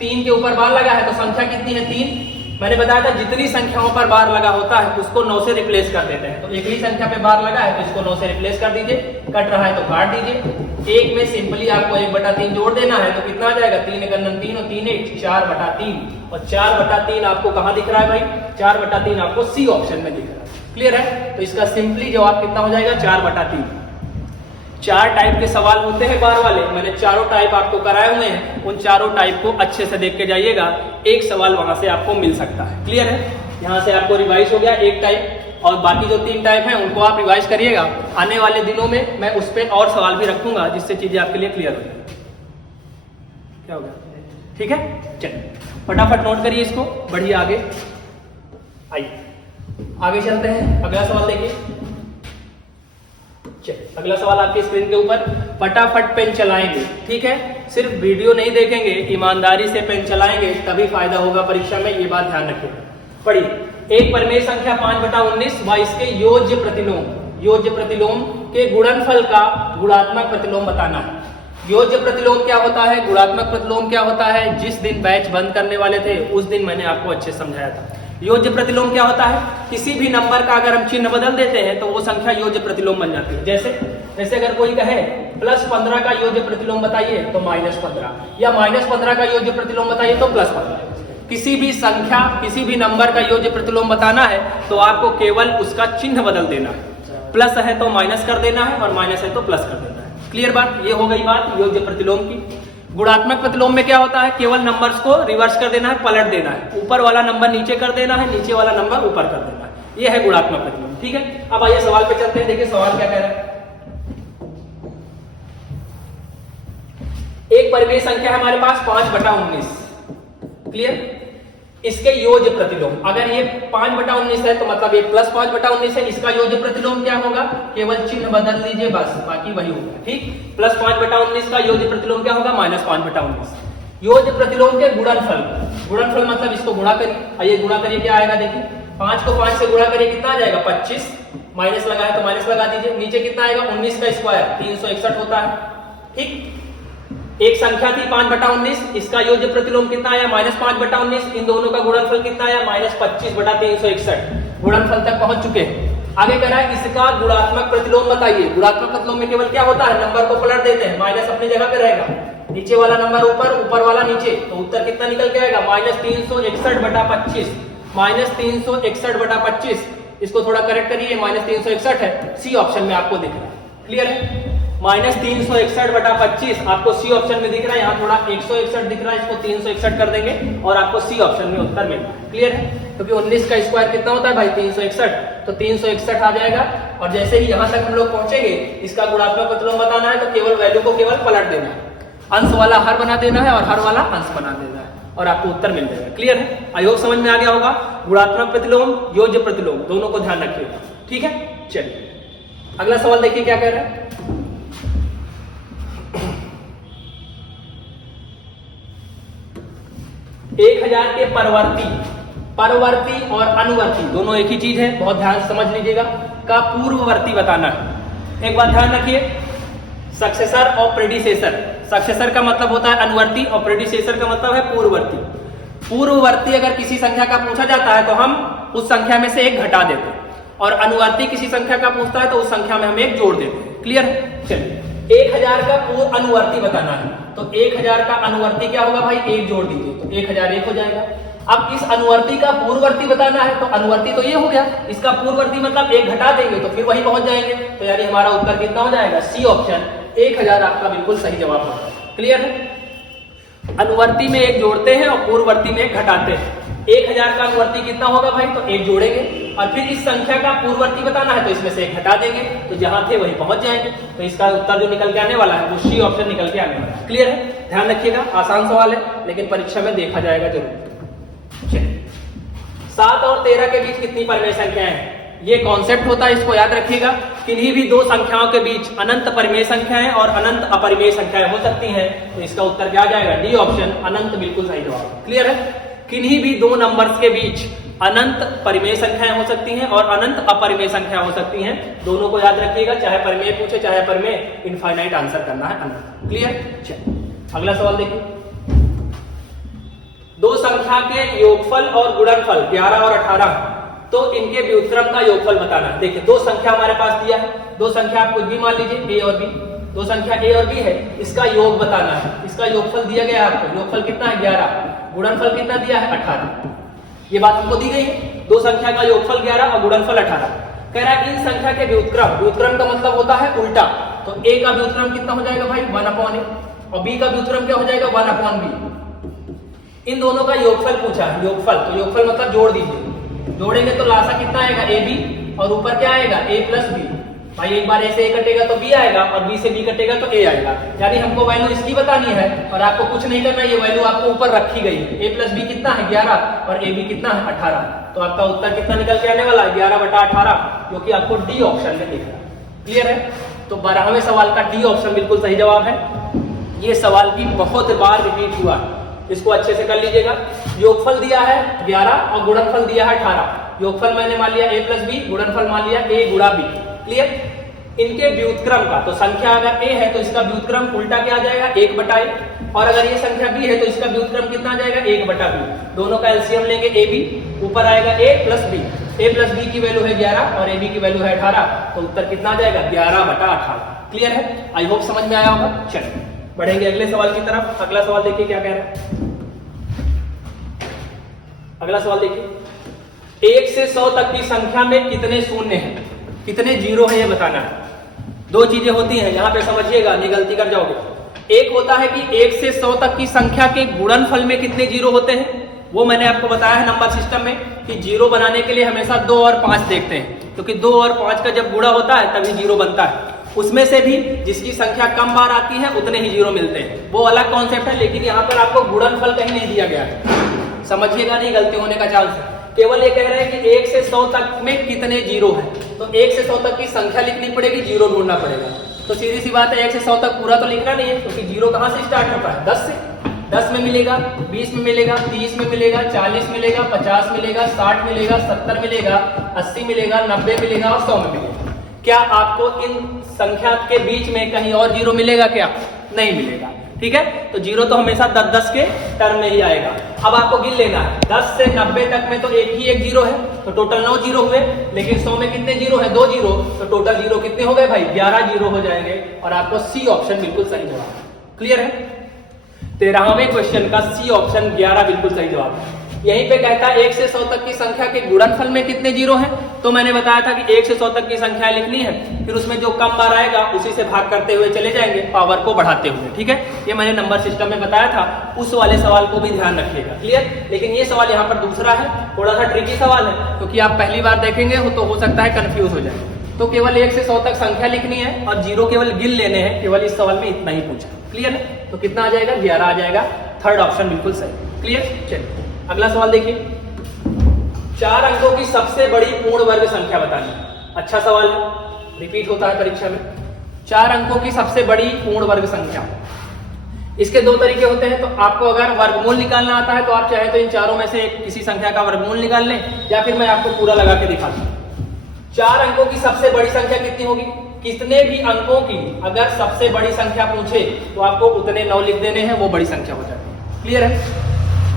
3 के ऊपर बार लगा है तो संख्या कितनी है? 3। मैंने बताया था जितनी संख्याओं पर बार लगा होता है उसको 9 से रिप्लेस कर देते हैं। तो एक ही संख्या पे बार लगा है तो इसको 9 से रिप्लेस कर दीजिए, कट रहा है तो काट दीजिए। एक में सिंपली आपको 1/3 जोड़ देना है, तो कितना आ जाएगा? 3 × 3 और 3 × 4/3। और 4/3 आपको कहां दिख रहा है भाई? 4/3 आपको सी ऑप्शन में दिख रहा है। क्लियर है? तो इसका सिंपली जवाब कितना हो जाएगा? 4/3। 4 टाइप के सवाल होते हैं बार वाले, मैंने चारों टाइप आपको कराए हुए हैं। उन चारों टाइप को अच्छे से देख के जाइएगा, एक सवाल वहां से आपको मिल सकता है। क्लियर है? यहाँ से आपको रिवाइज हो गया एक टाइप, और बाकी जो 3 टाइप हैं उनको आप रिवाइज करिएगा। आने वाले दिनों में मैं उस पर और सवाल भी रखूंगा, जिससे चीजें आपके लिए क्लियर हो जाए। क्या हो गया? ठीक है, चलिए फटाफट नोट करिए इसको, बढ़िए आगे आइए, आगे चलते हैं। अगला सवाल देखिए। अगला सवाल आपकी स्क्रीन के ऊपर, फटाफट पेन चलाएंगे, ठीक है। सिर्फ वीडियो नहीं देखेंगे, ईमानदारी से पेन चलाएंगे, तभी फायदा होगा परीक्षा में, ये बात ध्यान रखिएगा। पढ़िए। एक परिमेय संख्या 5/19 व इसके योज्य प्रतिलोम के गुणनफल का गुणात्मक प्रतिलोम बताना है। योज्य प्रतिलोम क्या होता है? गुणात्मक प्रतिलोम क्या होता है? जिस दिन बैच बंद करने वाले थे उस दिन मैंने आपको अच्छे समझाया था। योज्य प्रतिलोम क्या होता है? किसी भी नंबर का अगर हम चिन्ह बदल देते हैं तो वो संख्या योज्य प्रतिलोम बन जाती है। जैसे अगर कोई कहे +15 का योज्य प्रतिलोम बताइए तो -15, या -15 का योज्य प्रतिलोम बताइए तो +15। किसी भी संख्या, किसी भी नंबर का योज्य प्रतिलोम बताना है तो आपको केवल उसका चिन्ह बदल देना है। प्लस है तो माइनस कर देना है, और माइनस है तो प्लस कर देना है। क्लियर बात? ये हो गई बात योज्य प्रतिलोम की। गुणात्मक प्रतिलोम में क्या होता है? केवल नंबर्स को रिवर्स कर देना है, पलट देना है। ऊपर वाला नंबर नीचे कर देना है, नीचे वाला नंबर ऊपर कर देना है। ये है गुणात्मक प्रतिलोम, ठीक है। अब आइए सवाल पे चलते हैं। देखिए सवाल क्या कह रहा है। एक परिमेय संख्या है हमारे पास 5/19। क्लियर? इसके योज्य प्रतिलोम, अगर ये 5/19 है तो मतलब ये +5/19 है, इसका योज्य प्रतिलोम क्या होगा? केवल चिन्ह बदल दीजिए बस, बाकी वही होगा, ठीक। +5/19 का योज्य प्रतिलोम क्या होगा? -5/19। योज्य प्रतिलोम के गुणनफल मतलब इसको गुणा करिए, आइए गुणा करिए, क्या आएगा देखिए। 5 को 5 से गुणा करिए, कितना आ जाएगा? 25। माइनस लगा है तो माइनस लगा दीजिए। नीचे कितना आएगा? 19 का स्क्वायर 361 होता है, ठीक। एक संख्या थी 5/19, इसका योज्य प्रतिलोम कितना आया? -5/19। इन दोनों का गुणनफल कितना आया? -25/361। गुणनफल तक पहुंच चुके हैं। आगे कह रहा है इसका गुणात्मक प्रतिलोम बताइए। गुणात्मक प्रतिलोम में केवल क्या होता है? नंबर को पलट देते हैं, माइनस अपनी जगह पे रहेगा, नीचे वाला नंबर ऊपर, ऊपर वाला नीचे, तो उत्तर कितना निकल के आएगा? -361/25। -361/25। इसको थोड़ा करेक्ट करिए, -361 है, सी ऑप्शन में आपको दिख रहा है। क्लियर है? -361/25 आपको सी ऑप्शन में दिख रहा है। यहाँ थोड़ा 161 दिख रहा है, इसको 361 कर देंगे और आपको सी ऑप्शन में उत्तर मिलेगा। क्लियर है? क्योंकि 19 का स्क्वायर कितना होता है भाई? 361, तो 361 आ जाएगा। और जैसे ही यहाँ तक हम लोग पहुंचेंगे, इसका गुणात्मक प्रतिलोम बताना है तो केवल वैल्यू को केवल पलट देना है, अंश वाला हर बना देना है और हर वाला अंश बना देना है, और आपको उत्तर मिल जाएगा। क्लियर है? आई होप समझ में आ गया होगा। गुणात्मक प्रतिलोम, योज्य प्रतिलोम, दोनों को ध्यान रखिएगा, ठीक है। चलिए अगला सवाल देखिए क्या कह रहा है। 1000 के परवर्ती और अनुवर्ती दोनों एक ही चीज है, बहुत ध्यान से समझ लीजिएगा, का पूर्ववर्ती बताना है। एक बात ध्यान रखिए, सक्सेसर और प्रेडिसेसर। सक्सेसर का मतलब होता है अनुवर्ती और प्रेडिसेसर का मतलब है पूर्ववर्ती। पूर्ववर्ती अगर किसी संख्या का पूछा जाता है तो हम उस संख्या में से एक घटा देते हैं, और अनुवर्ती किसी संख्या का पूछता है तो उस संख्या में हम एक जोड़ देते हैं। क्लियर है? चलिए 1000 का पूर्व अनुवर्ती बताना है, तो 1000 का अनुवर्ती क्या होगा भाई? 1 जोड़ दीजिए तो 1001 हो जाएगा। अब इस अनुवर्ती का पूर्ववर्ती बताना है, तो अनुवर्ती तो ये हो गया, इसका पूर्ववर्ती मतलब 1 घटा देंगे तो फिर वही पहुंच जाएंगे, तो यानी हमारा उत्तर कितना हो जाएगा? सी ऑप्शन 1000 आपका बिल्कुल सही जवाब होगा। क्लियर है? अनुवर्ती में एक जोड़ते हैं और पूर्ववर्ती में एक घटाते हैं। 1000 का अनुवर्ती कितना होगा भाई? तो एक जोड़ेंगे और फिर इस संख्या का पूर्ववर्ती बताना है तो इसमें से एक घटा देंगे, तो जहां थे वहीं पहुंच जाएंगे। तो इसका उत्तर जो निकल के आने वाला है वो सी ऑप्शन निकल के आने वाला है। क्लियर है? ध्यान रखिएगा, आसान सवाल है लेकिन परीक्षा में देखा जाएगा जरूर। 7 और 13 के बीच कितनी परिमेय संख्याएं हैं? ये कॉन्सेप्ट होता है, इसको याद रखिएगा। किन्हीं भी दो संख्याओं के बीच अनंत परिमेय संख्याएं और अनंत अपरिमेय संख्याएं हो सकती हैं। तो इसका उत्तर क्या आ जाएगा? डी ऑप्शन, अनंत बिल्कुल सही जवाब। क्लियर है? किन्हीं भी दो नंबर्स के बीच अनंत परिमेय संख्याएं हो सकती हैं और अनंत अपरिमेय संख्या हो सकती हैं। दोनों को याद रखिएगा, चाहे परिमेय पूछे चाहे अपरिमेय, इनफाइनाइट आंसर करना है अनंत। क्लियर? चलिए अगला सवाल देखिए। दो संख्या के योगफल और गुणनफल 11 और 18, तो इनके व्युत्क्रम का योगफल बताना है। देखिए दो संख्या हमारे पास दिया है, दो संख्या आप कुछ भी मान लीजिए, ए और बी, दो संख्या ए और बी है, इसका योग बताना है। इसका योगफल दिया गया है आपको, योगफल कितना है? 11, गुणनफल कितना दिया है? 18। ये बात हमको दी गई है, दो संख्या का योगफल 11 और गुणनफल 18। कह रहा है इन संख्या के व्युत्क्रम, व्युत्क्रम का मतलब होता है उल्टा, तो ए का व्युत्क्रम कितना हो जाएगा भाई? 1/a, और बी का व्युत्क्रम क्या हो जाएगा? 1/b। इन दोनों का योगफल पूछा है, योगफल, तो योगफल मतलब जोड़ दीजिए, जोड़ेंगे तो लासा कितना आएगा? ए बी, और ऊपर क्या आएगा? ए प्लस बी। भाई एक बार ए से ए कटेगा तो बी आएगा और बी से बी कटेगा तो ए आएगा। यानी हमको वैल्यू इसकी बतानी है और आपको कुछ नहीं करना, ये वैल्यू आपको ऊपर रखी गई है। ए प्लस बी कितना है? 11, और ए बी कितना है? 18। तो आपका उत्तर कितना निकल के आने वाला है? 11/18, जो कि आपको डी ऑप्शन में दिख रहा है। क्लियर है? तो 12वें सवाल का डी ऑप्शन बिल्कुल सही जवाब है। ये सवाल भी बहुत बार रिपीट हुआ, इसको अच्छे से कर लीजिएगा। योगफल दिया है 11 और गुणनफल दिया है 18। योगफल मैंने मान लिया a प्लस बी, गुणनफल मान लिया a गुणा b। क्लियर? इनके व्युत्क्रम का, तो संख्या अगर a है तो इसका व्युत्क्रम उल्टा क्या आ जाएगा? 1/a, और अगर ये संख्या b है तो इसका व्युत्क्रम कितना आ जाएगा? 1/b। दोनों का एलसीएम लेंगे ab, ऊपर आएगा a plus b। a plus b की वैल्यू है 11 और ab की वैल्यू है 18, तो उत्तर कितना आ जाएगा? 11/18। क्लियर है? आई होप समझ में आया होगा। चलिए बढ़ेंगे अगले सवाल की तरफ। अगला सवाल देखिए क्या कह रहा है। अगला सवाल देखिए, 1 से 100 तक की संख्या में कितने शून्य हैं, कितने जीरो हैं, ये बताना है। दो चीजें होती हैं यहाँ पे, समझिएगा नहीं गलती कर जाओगे। एक होता है कि 1 से 100 तक की संख्या के गुणनफल में कितने जीरो होते हैं, वो मैंने आपको बताया है नंबर सिस्टम में कि जीरो बनाने के लिए हमेशा 2 और 5 देखते हैं, क्योंकि 2 और 5 का जब गुणा होता है तभी जीरो बनता है। उसमें से भी जिसकी संख्या कम बार आती है उतने ही जीरो मिलते हैं, वो अलग कॉन्सेप्ट है। लेकिन यहाँ पर आपको गुणनफल कहीं नहीं दिया गया है, समझिएगा नहीं गलती होने का चांस है। केवल ये कह रहे हैं कि 1 से 100 तक में कितने जीरो हैं, तो 1 से 100 तक की संख्या लिखनी पड़ेगी, जीरो ढूंढना पड़ेगा। तो सीधी सी बात है 1 से 100 तक पूरा तो लिखना नहीं है, क्योंकि जीरो कहां से स्टार्ट होता है? 10 से। 10 में मिलेगा, 20 में मिलेगा, 30 में मिलेगा, 40 मिलेगा, 50 मिलेगा, 60 मिलेगा, 70 मिलेगा, 80 मिलेगा, 90 मिलेगा और 100 में मिलेगा। क्या आपको इन संख्या के बीच में कहीं और जीरो मिलेगा क्या? नहीं मिलेगा। ठीक है, तो जीरो तो हमेशा 10-10 के टर्म में ही आएगा। अब आपको गिन लेना है, 10 से 90 तक में तो एक जीरो है, तो टोटल 9 जीरो हुए। लेकिन 100 में कितने जीरो है? 2 जीरो, तो टोटल जीरो कितने हो गए भाई? 11 जीरो हो जाएंगे, और आपको सी ऑप्शन बिल्कुल सही जवाब। क्लियर है? 13वें क्वेश्चन का सी ऑप्शन 11 बिल्कुल सही जवाब है। यहीं पे कहता है 1 से 100 तक की संख्या के गुणनफल में कितने जीरो हैं, तो मैंने बताया था कि 1 से 100 तक की संख्या लिखनी है, फिर उसमें जो कम बार आएगा उसी से भाग करते हुए चले जाएंगे, पावर को बढ़ाते हुए। ठीक है, ये मैंने नंबर सिस्टम में बताया था, उस वाले सवाल को भी ध्यान रखिएगा। क्लियर? लेकिन ये सवाल यहाँ पर दूसरा है, थोड़ा सा ट्रिकी सवाल है, क्योंकि आप पहली बार देखेंगे तो हो सकता है कंफ्यूज हो जाए। तो केवल 1 से 100 तक संख्या लिखनी है और जीरो केवल गिन लेने हैं, केवल इस सवाल में इतना ही पूछा। क्लियर है? तो कितना आ जाएगा? 11 आ जाएगा। थर्ड ऑप्शन बिल्कुल सही। क्लियर? चलिए अगला सवाल देखिए, 4 अंकों की सबसे बड़ी पूर्ण वर्ग संख्या बतानी। अच्छा सवाल है, रिपीट होता है परीक्षा में। 4 अंकों की सबसे बड़ी पूर्ण वर्ग संख्या, इसके दो तरीके होते हैं। तो आपको अगर वर्गमूल निकालना आता है तो आप चाहे तो इन चारों में से किसी संख्या का वर्गमूल निकाल लें, या फिर मैं आपको पूरा लगा के दिखा दूं। 4 अंकों की सबसे बड़ी संख्या कितनी होगी? कितने भी अंकों की अगर सबसे बड़ी संख्या पूछे तो आपको उतने 9 लिख देने हैं, वो बड़ी संख्या हो जाती है। क्लियर है?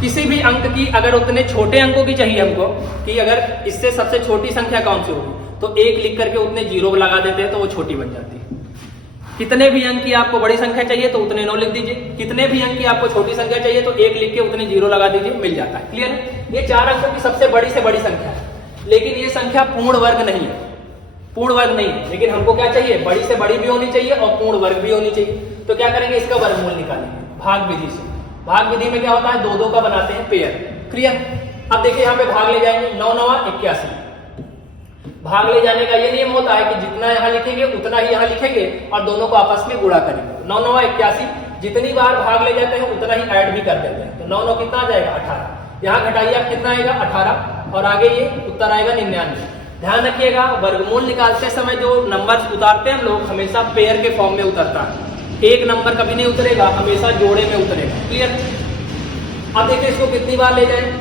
किसी भी अंक की अगर उतने छोटे अंकों की चाहिए हमको कि अगर इससे सबसे छोटी संख्या कौन सी होगी, तो 1 लिख करके उतने जीरो लगा देते हैं, तो वो छोटी बन जाती है। कितने भी अंक की आपको बड़ी संख्या चाहिए तो उतने 9 लिख दीजिए, कितने भी अंक की आपको छोटी संख्या चाहिए तो 1 लिख के उतने जीरो लगा दीजिए, मिल जाता है। क्लियर है? ये 4 अंकों की सबसे बड़ी से बड़ी संख्या है, लेकिन ये संख्या पूर्ण वर्ग नहीं है। पूर्ण वर्ग नहीं है, लेकिन हमको क्या चाहिए, बड़ी से बड़ी भी होनी चाहिए और पूर्ण वर्ग भी होनी चाहिए। तो क्या करेंगे, इसका वर्गमूल निकालेंगे भाग विधि से। भाग विधि में क्या होता है, 2 2 का बनाते हैं पेयर। क्लियर। अब देखिए यहाँ पे भाग ले जाएंगे, 9 9 81। भाग ले जाने का ये नियम होता है कि जितना यहाँ लिखेंगे उतना ही यहाँ लिखेंगे और दोनों को आपस में गुणा करेंगे। 9 9 81, जितनी बार भाग ले जाते हैं उतना ही ऐड भी कर देते हैं। तो 9 9 कितना आ जाएगा, 18। यहाँ घटाइए आप, कितना आएगा, 18, और आगे ये उत्तर आएगा 99। ध्यान रखिएगा, वर्गमूल निकालते समय जो नंबर उतारते हैं हम लोग, हमेशा पेयर के फॉर्म में उतरता है। एक नंबर कभी नहीं उतरेगा, हमेशा जोड़े में उतरेगा। क्लियर। अब देखिए इसको कितनी बार ले जाए,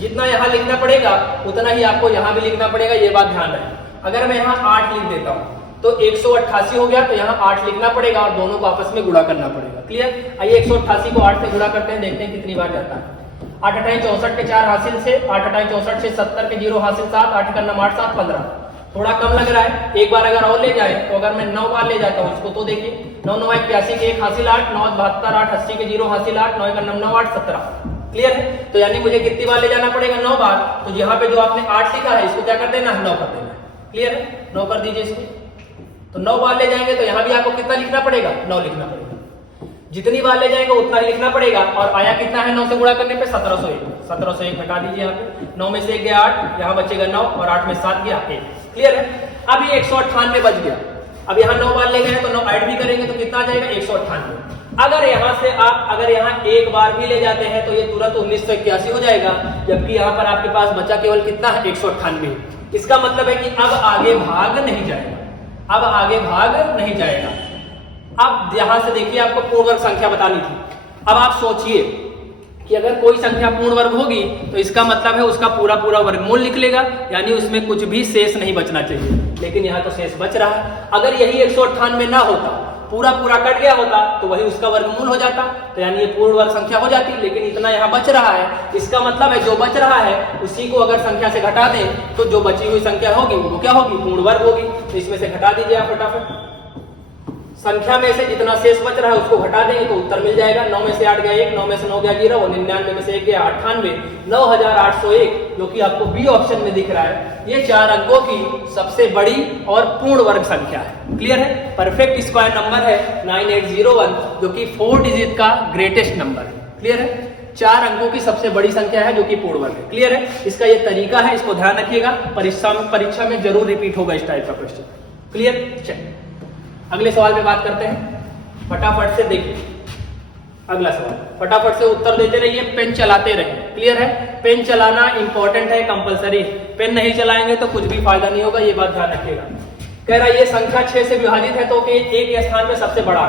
जितना यहाँ लिखना पड़ेगा उतना ही आपको यहाँ भी लिखना पड़ेगा, ये बात ध्यान रखें। अगर मैं यहाँ 8 लिख देता हूँ तो 188 हो गया, तो यहाँ 8 लिखना पड़ेगा और दोनों को आपस में गुणा करना पड़ेगा। क्लियर। आइए 188 को 8 से गुणा करते हैं, देखते हैं कितनी बार जाता है। 8 8 64 के 4 हासिल से, 8 8 64 से 70 के 0 हासिल 7, 8 का 9 8 7 15। थोड़ा कम लग रहा है, एक बार अगर और ले जाए तो अगर मैं 9 बार ले जाता हूँ इसको, तो देखिए 9 9 81 के 1 हासिल 8, 9 72 8 80 के 0 हासिल 8, 9 का 9 8 17। क्लियर है। तो यानी मुझे कितनी बार ले जाना पड़ेगा, 9 बार। तो यहाँ पे जो आपने 8 लिखा है इसको क्या कर देना, 9 कर देना। क्लियर है, 9 कर दीजिए इसको। तो 9 बार ले जाएंगे तो यहाँ भी आपको कितना लिखना पड़ेगा, 9 लिखना पड़ेगा। जितनी बार ले जाएंगे उतना ही लिखना पड़ेगा। और आया कितना है 9 से गुणा करने पे, 1701। 1701 हटा दीजिए यहाँ पे, 9 में से 1 गया 8, यहाँ बचेगा 9 और 8 में 7 गया 1। क्लियर है। अब ये 198 बच गया। अब यहाँ 9 बार ले गए तो 9 ऐड भी करेंगे तो कितना आ जाएगा, 198। अगर यहाँ से आप अगर यहाँ एक बार भी ले जाते हैं तो ये तुरंत 1981 हो जाएगा, जबकि यहाँ पर आपके पास बचा केवल कितना है, 198। इसका मतलब है कि अब आगे भाग नहीं जाएगा, अब आगे भाग नहीं जाएगा। अब यहां से देखिए आपको पूर्ण वर्ग संख्या बतानी थी। अब आप सोचिए कि अगर कोई संख्या पूर्ण वर्ग होगी तो इसका मतलब है उसका पूरा पूरा वर्गमूल निकलेगा, यानी उसमें कुछ भी शेष नहीं बचना चाहिए। लेकिन यहाँ तो शेष बच रहा है। अगर यही 198 ना होता, पूरा पूरा कट गया होता, तो वही उसका वर्गमूल हो जाता, तो यानी ये पूर्ण वर्ग संख्या हो जाती। लेकिन इतना यहाँ बच रहा है, इसका मतलब है जो बच रहा है उसी को अगर संख्या से घटा दें तो जो बची हुई संख्या होगी वो क्या होगी, पूर्ण वर्ग होगी। तो इसमें से घटा दीजिए आप फटाफट। संख्या में से जितना शेष बच रहा है उसको घटा देंगे तो उत्तर मिल जाएगा। 9 में से 8 गया 1, 9 में से 9 गया 0, 99 में से 1 गया 98, 9801, जो कि आपको बी ऑप्शन में दिख रहा है। ये 4 अंकों की सबसे बड़ी और पूर्ण वर्ग संख्या है। क्लियर है। परफेक्ट स्क्वायर नंबर है 9801, जो कि 4 डिजिट का ग्रेटेस्ट नंबर है। क्लियर है। 4 अंकों की सबसे बड़ी संख्या है जो कि पूर्ण वर्ग है। क्लियर है। इसका ये तरीका है, इसको ध्यान रखिएगा, परीक्षा में जरूर रिपीट होगा इस टाइप का क्वेश्चन। क्लियर। चलिए अगले सवाल पे बात करते हैं, फटाफट से देखिए अगला सवाल, फटाफट से उत्तर देते रहिए, पेन चलाते रहिए। क्लियर है। पेन चलाना इंपॉर्टेंट है, कंपलसरी। पेन नहीं चलाएंगे तो कुछ भी फायदा नहीं होगा, ये बात ध्यान रखिएगा। कह रहा है ये संख्या 6 से विभाजित है तो एक स्थान में सबसे बड़ा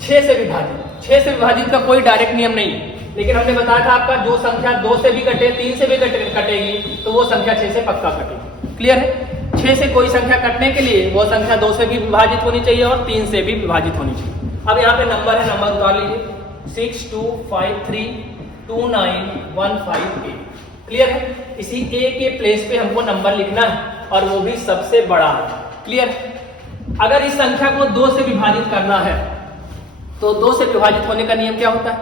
6 से विभाजित। 6 से विभाजित का कोई डायरेक्ट नियम नहीं है, लेकिन हमने बताया था आपका जो संख्या 2 से भी कटे, 3 से भी कटेगी तो वो संख्या 6 से पक्का कटेगी। क्लियर है। 6 से कोई संख्या कटने के लिए वो संख्या 2 से भी विभाजित होनी चाहिए और 3 से भी विभाजित होनी चाहिए। अब यहाँ पे नंबर है, नंबर उतार लीजिए, 625315158। क्लियर है। इसी ए के प्लेस पे हमको नंबर लिखना है और वो भी सबसे बड़ा है। क्लियर। अगर इस संख्या को 2 से विभाजित करना है तो 2 से विभाजित होने का नियम क्या होता है,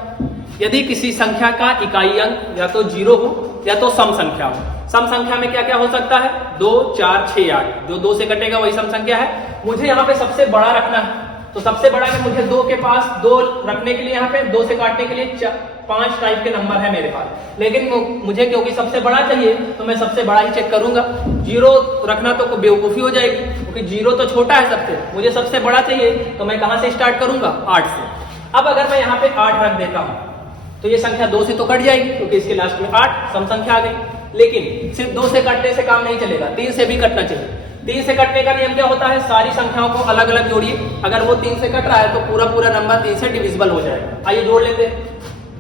यदि किसी संख्या का इकाई अंक या तो 0 हो या तो सम संख्या हो। सम संख्या में क्या क्या हो सकता है, 2 4 6 8, जो 2 से कटेगा वही सम संख्या है। मुझे यहाँ पे सबसे बड़ा रखना है, तो सबसे बड़ा है मुझे 2 के पास 2 रखने के लिए, यहाँ पे 2 से काटने के लिए 5 टाइप के नंबर है मेरे पास, लेकिन मुझे क्योंकि सबसे बड़ा चाहिए तो मैं सबसे बड़ा ही चेक करूंगा। 0 रखना तो बेवकूफी हो जाएगी, क्योंकि 0 तो छोटा है सबसे, मुझे सबसे बड़ा चाहिए तो मैं कहां से स्टार्ट करूंगा, 8 से। अब अगर मैं यहाँ पे 8 रख देता हूं तो ये संख्या 2 से तो कट जाएगी, क्योंकि इसके लास्ट में 8 सम संख्या आ गई। लेकिन सिर्फ 2 से काटने से काम नहीं चलेगा, 3 से भी कटना चाहिए। 3 से कटने का नियम क्या होता है, सारी संख्याओं को अलग अलग जोड़िए। अगर वो 3 से कट रहा है तो पूरा पूरा नंबर 3 से डिविजिबल हो जाएगा। आइए जोड़ लेते हैं।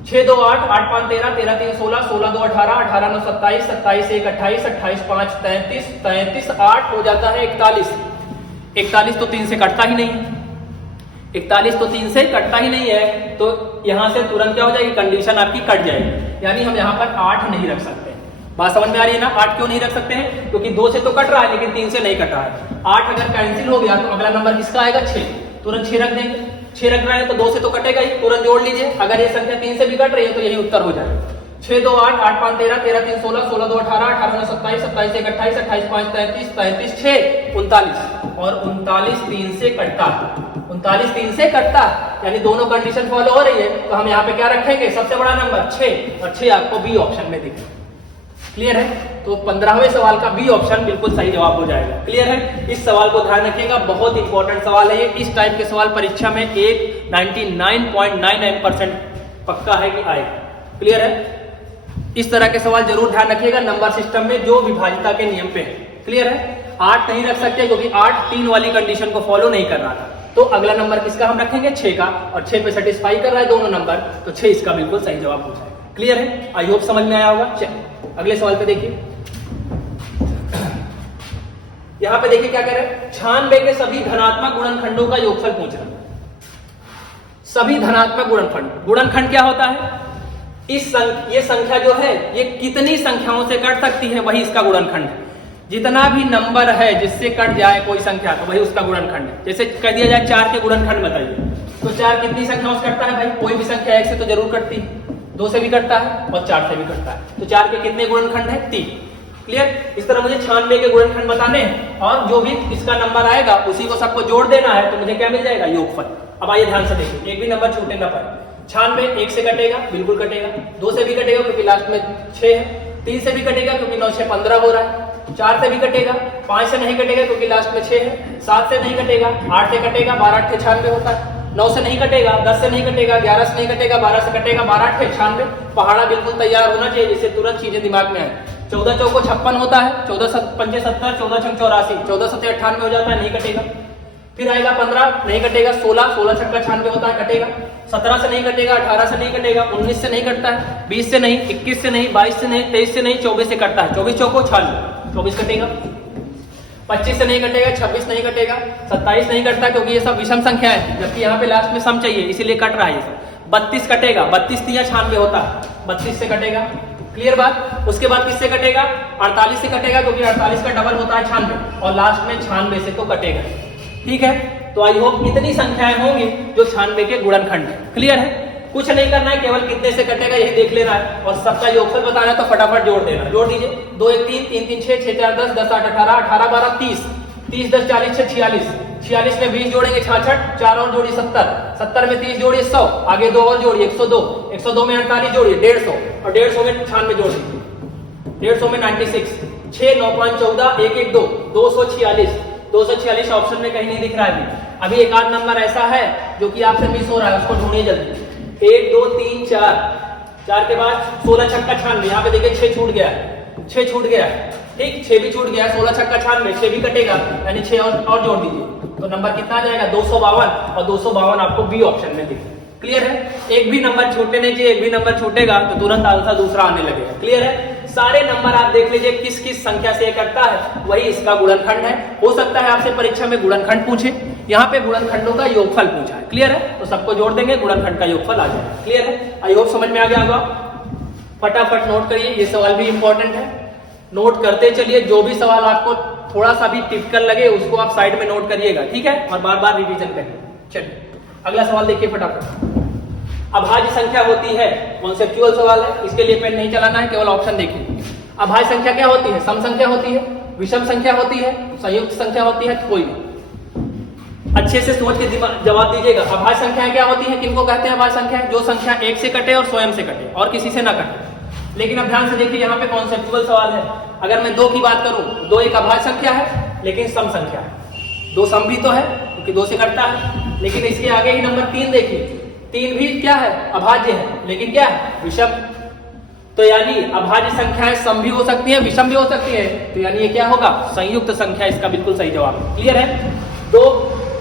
6 2 8, 8 5 13, 13 3 16, 16 2 18, 18 9 27, 27 1 28, 28 5 33, 33 8 हो जाता है 41। 41 तो 3 से कटता ही नहीं है, 41 तो 3 से कटता ही नहीं है, तो यहां से तुरंत क्या हो जाएगी, कंडीशन आपकी कट जाएगी। यानी हम यहाँ पर 8 नहीं रख सकते। बात समझ में आ रही है ना। 8 क्यों नहीं रख सकते हैं, क्योंकि 2 से तो कट रहा है लेकिन 3 से नहीं कट रहा है। 8 अगर कैंसिल हो गया तो अगला नंबर किसका आएगा, 6, तुरंत 6 रख देंगे। 6 रख रहा है तो 2 से तो कटेगा ही, तुरंत जोड़ लीजिए। अगर ये संख्या 3 से भी कट रही है तो यही उत्तर हो जाएगा। 6 2 8, 8 5 13, 13 3 16, 16 2 18, 18 9 27, 27 1 28, 28 5 33, 33 6 39 और 39 3 से कटता है। 39 3 से कटता है, यानी दोनों कंडीशन फॉलो हो रही है। तो हम यहाँ पे क्या रखेंगे, सबसे बड़ा नंबर 6 और 6 आपको बी ऑप्शन में दिखे। क्लियर है? तो 15वें सवाल का बी ऑप्शन बिल्कुल सही जवाब हो जाएगा। क्लियर है? इस सवाल को ध्यान रखिएगा, बहुत इंपॉर्टेंट सवाल है ये। इस टाइप के सवाल परीक्षा में 99.99% पक्का है कि आएगा। क्लियर है? इस तरह के सवाल जरूर ध्यान रखिएगा नंबर सिस्टम में जो विभाजिता के नियम पे है। क्लियर है? 8 नहीं रख सकते क्योंकि 8 3 वाली कंडीशन को फॉलो नहीं कर रहा था। तो अगला नंबर किसका हम रखेंगे, 6 का, और 6 पे सेटिस्फाई कर रहा है दोनों नंबर, तो 6 इसका बिल्कुल सही जवाब हो जाएगा। क्लियर है? आई होप समझ में आया होगा। चलिए अगले सवाल पे देखिए। यहां पे देखिए क्या कह रहे हैं, 96 के सभी धनात्मक गुणनखंडों का योगफल पूछ रहा है। सभी धनात्मक गुणनखंड क्या होता है, ये संख्या जो है ये कितनी संख्याओं से कट सकती है, वही इसका गुणनखंड है। जितना भी नंबर है जिससे कट जाए कोई संख्या तो वही उसका गुणनखंड है। जैसे कह दिया जाए 4 के गुणनखंड बताइए, तो 4 कितनी संख्याओं से कटता है भाई, कोई भी संख्या 1 से तो जरूर कटती है, 2 से भी कटता है और 4 से भी कटता है। तो 4 के कितने गुणनखंड है, 3। क्लियर? इस तरह मुझे 96 के गुणनखंड बताने हैं और जो भी इसका नंबर आएगा उसी को सबको जोड़ देना है, तो मुझे क्या मिल जाएगा, योगफल। अब आइए ध्यान से देखिए, एक भी नंबर छूटे ना पाए। 96 1 से कटेगा, बिल्कुल कटेगा, 2 से भी कटेगा क्योंकि लास्ट में 6 है, 3 से भी कटेगा क्योंकि 9 6 15 हो रहा है, 4 से भी कटेगा, 5 से नहीं कटेगा क्योंकि लास्ट में 6 है, 7 से नहीं कटेगा, 8 से कटेगा, 12 8 96 होता है, 9 से नहीं कटेगा, 10 से नहीं कटेगा, 11 से नहीं कटेगा, 12 से कटेगा, 12 8 96। पहाड़ा बिल्कुल तैयार होना चाहिए जिससे तुरंत चीजें दिमाग में आए। 14 चौको 56 होता है, 14 पंजे 70, 14 छंग 84, 14 7 98 हो जाता है, नहीं कटेगा। फिर आएगा 15, नहीं कटेगा, 16 16 छक्का 96 होता है, कटेगा। 17 से नहीं कटेगा, 18 से नहीं कटेगा, 19 से नहीं कटता है, 20 से नहीं, 21 से नहीं, 22 से नहीं, 23 से नहीं, 24 से कटता है, 24 चौको 96, 24 कटेगा। 25 से नहीं कटेगा, 26 नहीं कटेगा, 27 नहीं कटता क्योंकि ये सब विषम संख्या है, जबकि यहाँ पे लास्ट में सम चाहिए इसीलिए कट रहा है ये सब। 32 कटेगा, 32 3 96 होता है, 32 से कटेगा। क्लियर बात? उसके बाद किससे कटेगा, 48 से कटेगा क्योंकि 48 का डबल होता है 96 और लास्ट में 96 से तो कटेगा। ठीक है? तो आई होप इतनी संख्याएं होंगी जो 96 के गुणनखंड है। क्लियर है? कुछ नहीं करना है, केवल कितने से कटेगा यही देख लेना है और सबका योगफल बताना है, तो फटाफट जोड़ देना। जोड़ दीजिए, 2 1 3 3 3 6 6 4 10 10 8 18 18 12 30 30 10 40 6 46 46 में 20 जोड़ेंगे 66, 4 और जोड़िए 70, 70 में 30 जोड़िए 100, आगे 2 और जोड़िए 102, 102 में 48 जोड़िए 150 और 150 में 96 जोड़िए 150 में 96, 6 9 5 14 1 1 2 246 246 ऑप्शन में कहीं नहीं दिख रहा है अभी एक आध नंबर ऐसा है जो कि आपसे मिस हो रहा है, उसको ढूंढिए जल्दी। 1 2 3 4 4 के बाद 16 छक्का 96, यहाँ पे देखिए 6 छूट गया है, 6 छूट गया है, ठीक, 6 भी छूट गया है, 16 छक्का 96, 6 भी कटेगा यानी 6 और जोड़ दीजिए तो नंबर कितना आ जाएगा 252 और 252 आपको बी ऑप्शन में दिखे। क्लियर है? एक भी नंबर छूटने नहीं चाहिए, एक भी नंबर छूटेगा तो तुरंत आंसर दूसरा आने लगेगा। क्लियर है? सारे नंबर आप देख लीजिए किस किस संख्या से कटता है वही इसका गुणनखंड है। हो सकता है आपसे परीक्षा में गुणनखंड पूछे, यहाँ पे गुणनखंडों का योगफल पूछा है। क्लियर है? तो सबको जोड़ देंगे, गुणनखंड का योगफल आ जाएगा। क्लियर है? आई होप समझ में आ गया होगा। फटाफट नोट करिए, ये सवाल भी इंपॉर्टेंट है, नोट करते चलिए। जो भी सवाल आपको थोड़ा सा भी टिपिकल लगे उसको आप साइड में नोट करिएगा, ठीक है, और बार बार रिवीजन करिए। चलिए अगला सवाल देखिए फटाफट। अभाज्य संख्या होती है, कॉन्सेप्चुअल सवाल है, इसके लिए पेन नहीं चलाना है, केवल ऑप्शन देखिए। अभाज्य संख्या क्या होती है? सम संख्या होती है, विषम संख्या होती है, संयुक्त संख्या होती है, कोई नहीं। अच्छे से सोच के जवाब दीजिएगा। अभाज्य संख्या क्या होती है, किनको कहते हैं अभाज्य संख्या? जो संख्या एक से कटे और स्वयं से कटे और किसी से ना कटे। लेकिन अब ध्यान से देखिए, यहाँ पे कॉन्सेप्चुअल सवाल है। अगर मैं 2 की बात करूं, 2 एक अभाज्य संख्या है लेकिन सम संख्या है, 2 सम भी तो है क्योंकि 2 से कटता है। लेकिन इसके आगे ही नंबर 3 देखिए, 3 भी क्या है, अभाज्य है, लेकिन क्या है, विषम। तो यानी अभाज्य संख्याएं सम भी हो सकती है, विषम भी हो सकती है, तो यानी ये क्या होगा, संयुक्त संख्या इसका बिल्कुल सही जवाब है। क्लियर है? 2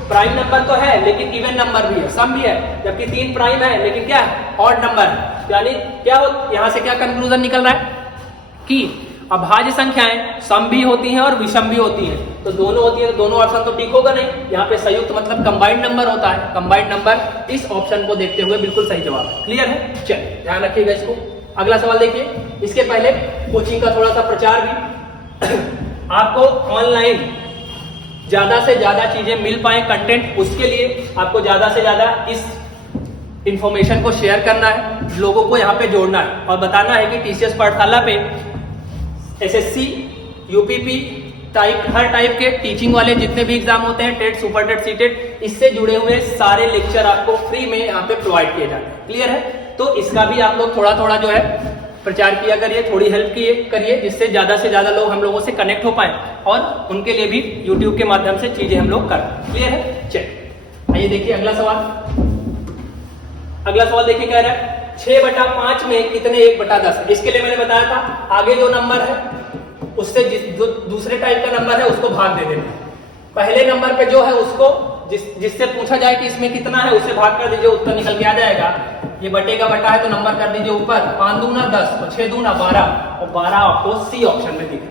प्राइम नंबर तो है लेकिन इवन नंबर भी है, सम भी है, जबकि 3 प्राइम है लेकिन क्या है, ऑड नंबर है। यानी क्या हो, यहां से क्या कंक्लूजन निकल रहा है कि अभाज्य संख्याएं सम भी होती हैं और विषम भी होती हैं। तो दोनों होती है तो दोनों ऑप्शन तो ठीक होगा नहीं, यहाँ पे संयुक्त मतलब कंबाइंड नंबर होता है। कंबाइंड नंबर इस ऑप्शन को देखते हुए बिल्कुल सही जवाब है। क्लियर है? चलिए ध्यान रखिएगा इसको। अगला सवाल देखिए। इसके पहले कोचिंग का थोड़ा सा प्रचार भी आपको ऑनलाइन ज्यादा से ज्यादा चीजें मिल पाए, कंटेंट, उसके लिए आपको ज्यादा से ज्यादा इस इंफॉर्मेशन को शेयर करना है, लोगों को यहाँ पे जोड़ना है और बताना है कि टीसीएस पाठशाला पे एसएससी, यूपीपी टाइप, हर टाइप के टीचिंग वाले जितने भी एग्जाम होते हैं, टेट, सुपर टेट, सीटेट, इससे जुड़े हुए सारे लेक्चर आपको फ्री में यहाँ पे प्रोवाइड किए जाते हैं। क्लियर है? तो इसका भी आप लोग थोड़ा थोड़ा जो है प्रचार किया करिए, थोड़ी हेल्प करिए, जिससे ज्यादा से ज्यादा लोग हम लोगों से कनेक्ट हो पाए और उनके लिए भी यूट्यूब के माध्यम से चीजें हम लोग करें। क्लियर है? चलिए आइए देखिए अगला सवाल। अगला सवाल देखिए कह रहा है 6/5 में कितने 1/10 है। इसके लिए मैंने बताया था आगे जो नंबर है उससे जो दूसरे टाइप का नंबर है उसको भाग दे देना। पहले नंबर पे जो है उसको जिससे पूछा जाए कि इसमें कितना है उससे भाग कर दीजिए, उत्तर निकल के आ जाएगा। ये बटे का बटा है तो नंबर कर दीजिए ऊपर, 5 दूना 10 और 6 दूना 12 और 12 आपको सी ऑप्शन में दिखे।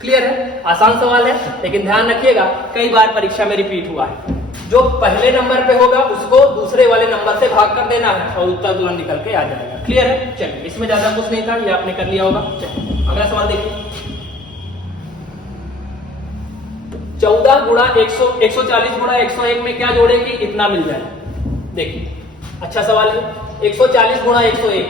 क्लियर है? आसान सवाल है, लेकिन ध्यान रखिएगा कई बार परीक्षा में रिपीट हुआ है। जो पहले नंबर पे होगा उसको दूसरे वाले नंबर से भाग कर देना है और उत्तर तुरंत निकल के आ जाएगा। क्लियर है? चलिए इसमें ज्यादा कुछ नहीं था, ये आपने कर लिया होगा। चलिए अगला सवाल देखिए। 14 गुणा 140 गुणा 101 में क्या जोड़े कि इतना मिल जाए। देखिए अच्छा सवाल है। 140 गुणा 101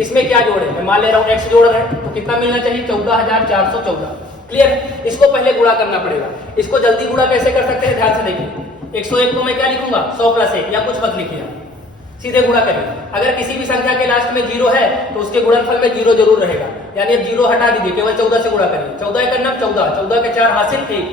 इसमें क्या जोड़े, मैं मान ले रहा हूं x जोड़ रहे हैं तो कितना मिलना चाहिए, 14,414। क्लियर? इसको पहले गुणा करना पड़ेगा। इसको जल्दी गुणा कैसे कर सकते हैं, ध्यान से देखिए। 101 को मैं क्या लिखूंगा, 100 + 1 या कुछ मत लिखिए, सीधे गुणा करिए। अगर किसी भी संख्या के लास्ट में 0 है तो उसके गुणनफल में 0 जरूर रहेगा, यानी अब 0 हटा दीजिए, केवल 14 से गुणा करिए। 14 एक करना 14, 14 के 4 हासिल 1,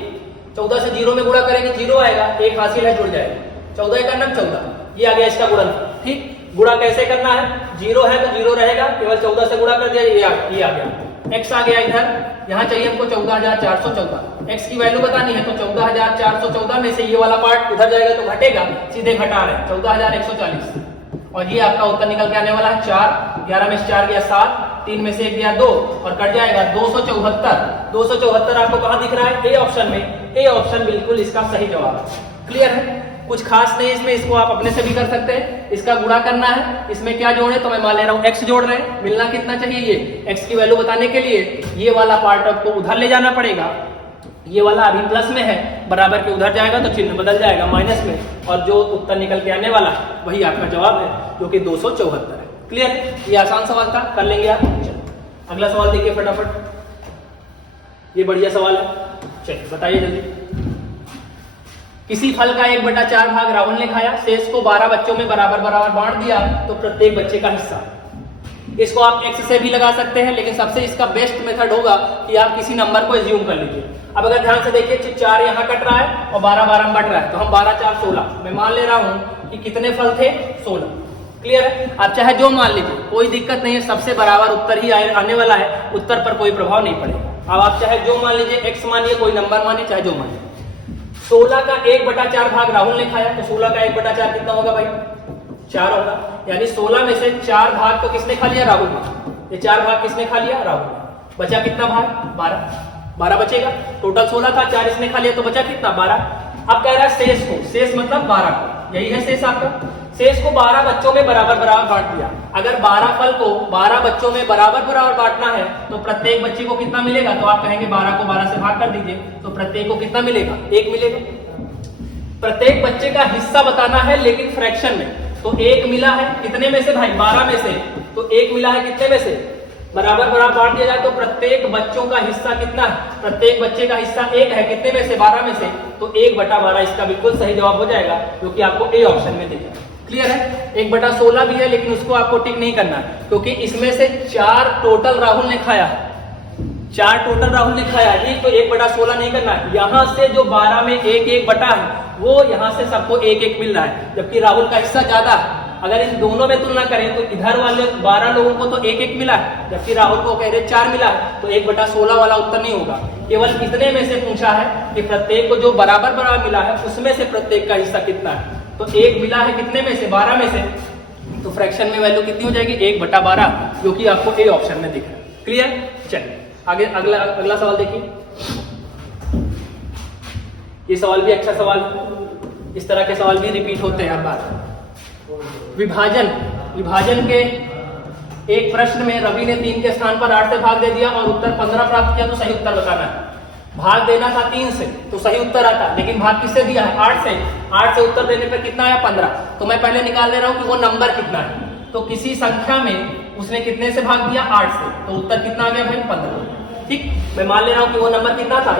14 से 0 में गुणा करेंगे 0 आएगा, 1 हासिल है जुड़ जाएगा। 14 एक करना 14, ये आ गया इसका गुणनफल। ठीक, गुणा कैसे करना है, 0 है तो 0 रहेगा, केवल 14 से गुणा कर दिया, ये आ गया। x आ गया इधर, यहाँ चाहिए हमको 14,414। x की वैल्यू बतानी है तो 14,414 में से ये वाला पार्ट उधर जाएगा तो घटेगा, सीधे घटा रहे हैं 14,140 और ये आपका उत्तर निकल के आने वाला है 4। 11 में से 4 गया 7, 3 में से 1 गया 2 और कट जाएगा 274। 274 आपको कहाँ दिख रहा है, ए ऑप्शन में। ए ऑप्शन बिल्कुल इसका सही जवाब है। क्लियर है? कुछ खास नहीं इसमें, इसको आप अपने से भी कर सकते हैं। इसका गुणा करना है, इसमें क्या जोड़े तो मैं मान ले रहा हूं x जोड़ रहे हैं, मिलना कितना चाहिए, ये x की वैल्यू बताने के लिए ये वाला पार्ट आपको उधर ले जाना पड़ेगा। ये वाला अभी प्लस में है, बराबर के उधर जाएगा तो चिन्ह बदल जाएगा माइनस में, और जो उत्तर निकल के आने वाला वही आपका जवाब है, जो कि 274 है। क्लियर है? ये आसान सवाल था, कर लेंगे आप। चलो अगला सवाल देखिए फटाफट, ये बढ़िया सवाल है, चलिए बताइए जल्दी। किसी फल का 1/4 भाग राहुल ने खाया, शेष को 12 बच्चों में बराबर बराबर बांट दिया तो प्रत्येक बच्चे का हिस्सा। इसको आप x से भी लगा सकते हैं, लेकिन सबसे इसका बेस्ट मेथड होगा कि आप किसी नंबर को एज्यूम कर लीजिए। अब अगर ध्यान से देखिए 4 यहाँ कट रहा है और 12 में बट रहा है, तो हम 12 4 16 मैं मान ले रहा हूं कि कितने फल थे, 16। क्लियर है? आप चाहे जो मान लीजिए, कोई दिक्कत नहीं है, सबसे बराबर उत्तर ही आने वाला है, उत्तर पर कोई प्रभाव नहीं पड़ेगा। अब आप चाहे जो मान लीजिए, x मानिए, कोई नंबर मानिए, चाहे जो मानिए। 16 का 1/4 भाग राहुल ने खाया तो 16 का 1/4 कितना होगा भाई, 4 होगा। यानी 16 में से 4 भाग तो किसने खा लिया, राहुल ने। ये 4 भाग किसने खा लिया, राहुल ने। बचा कितना भाग, 12 बचेगा। टोटल 16 था, 4 इसने खा लिया तो बचा कितना, 12। अब कह रहा है शेष को, शेष मतलब 12 को, यही है शेष आपका। शेष को 12 बच्चों में बराबर बराबर बांट दिया। अगर 12 फल को 12 बच्चों में बराबर बराबर बांटना है तो प्रत्येक बच्चे को कितना मिलेगा, तो आप कहेंगे 12 को 12 से भाग कर दीजिए तो प्रत्येक को कितना मिलेगा, 1 मिलेगा। प्रत्येक बच्चे का हिस्सा बताना है लेकिन फ्रैक्शन में, तो 1 मिला है कितने में से भाई, 12 में से, तो 1 मिला है कितने में से, बराबर बराबर बांट दिया जाए तो प्रत्येक बच्चों का हिस्सा कितना है, प्रत्येक बच्चे का हिस्सा 1 है, कितने में से, 12 में से, तो 1/12 इसका बिल्कुल सही जवाब हो जाएगा, जो कि आपको ए ऑप्शन में दिखेगा। क्लियर है? 1/16 भी है लेकिन उसको आपको टिक नहीं करना, क्योंकि इसमें से 4 टोटल राहुल ने खाया, 4 टोटल राहुल ने खाया जी, तो 1/16 नहीं करना है। यहाँ से जो 12 में 1 बटा है वो यहाँ से सबको 1 मिल रहा है, जबकि राहुल का हिस्सा ज्यादा है। अगर इन दोनों में तुलना करें तो इधर वाले 12 लोगों को तो 1 मिला है, जबकि राहुल को कह रहे 4 मिला है, तो 1/16 वाला उत्तर नहीं होगा। केवल कितने में से पूछा है कि प्रत्येक को जो बराबर बराबर मिला है उसमें से प्रत्येक का हिस्सा कितना है, तो 1 मिला है कितने में से, 12 में से, तो फ्रैक्शन में वैल्यू कितनी हो जाएगी, 1/12, जो कि आपको ए ऑप्शन में दिख रहा है। क्लियर? चलिए आगे अगला सवाल देखिए। ये सवाल भी अच्छा सवाल, इस तरह के सवाल भी रिपीट होते हैं हर बार। विभाजन के एक प्रश्न में रवि ने 3 के स्थान पर 8 से भाग दे दिया और उत्तर 15 प्राप्त किया, तो सही उत्तर बताना है। भाग देना था 3 से तो सही उत्तर आता, लेकिन भाग किससे दिया है, 8 से, 8 से उत्तर देने पर कितना आया 15। तो मैं पहले निकाल ले रहा हूँ कि वो नंबर कितना है। तो किसी संख्या में उसने कितने से भाग दिया 8 से, तो उत्तर कितना आ गया भाई 15। ठीक, मैं मान ले रहा हूँ कि वो नंबर कितना था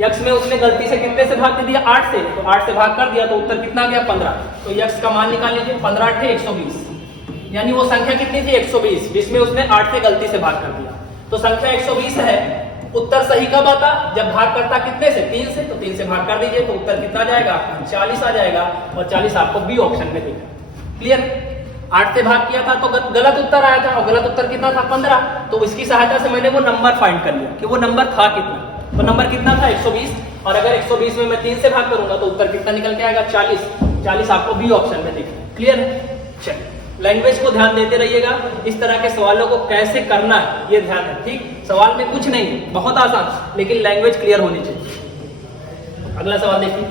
x में उसने गलती से कितने से भाग दिया 8 से, तो 8 से भाग कर दिया तो उत्तर कितना आ गया 15। तो x का मान निकाल लीजिए, 15 8 120, यानी वो संख्या कितनी थी 120, जिसमें उसने 8 से गलती से भाग कर दिया। तो संख्या 120 है। उत्तर सही कब आता, जब भाग करता कितने से 3 से, तो 3 से भाग कर दीजिए तो उत्तर कितना जाएगा 40 आ जाएगा, और 40 आपको बी ऑप्शन में देगा। क्लियर, 8 से भाग किया था तो गलत उत्तर आया था, और गलत उत्तर कितना था 15। तो इसकी सहायता से मैंने वो नंबर फाइंड कर लिया कि वो नंबर था कितना। तो नंबर कितना था 120, और अगर 120 में मैं 3 से भाग करूंगा तो उत्तर कितना निकल के आएगा 40। 40 आपको बी ऑप्शन में दिखेगा। क्लियर है, चलिए लैंग्वेज को ध्यान देते रहिएगा, इस तरह के सवालों को कैसे करना है ये ध्यान है। ठीक, सवाल में कुछ नहीं है, बहुत आसान, लेकिन लैंग्वेज क्लियर होनी चाहिए। अगला सवाल देखिए,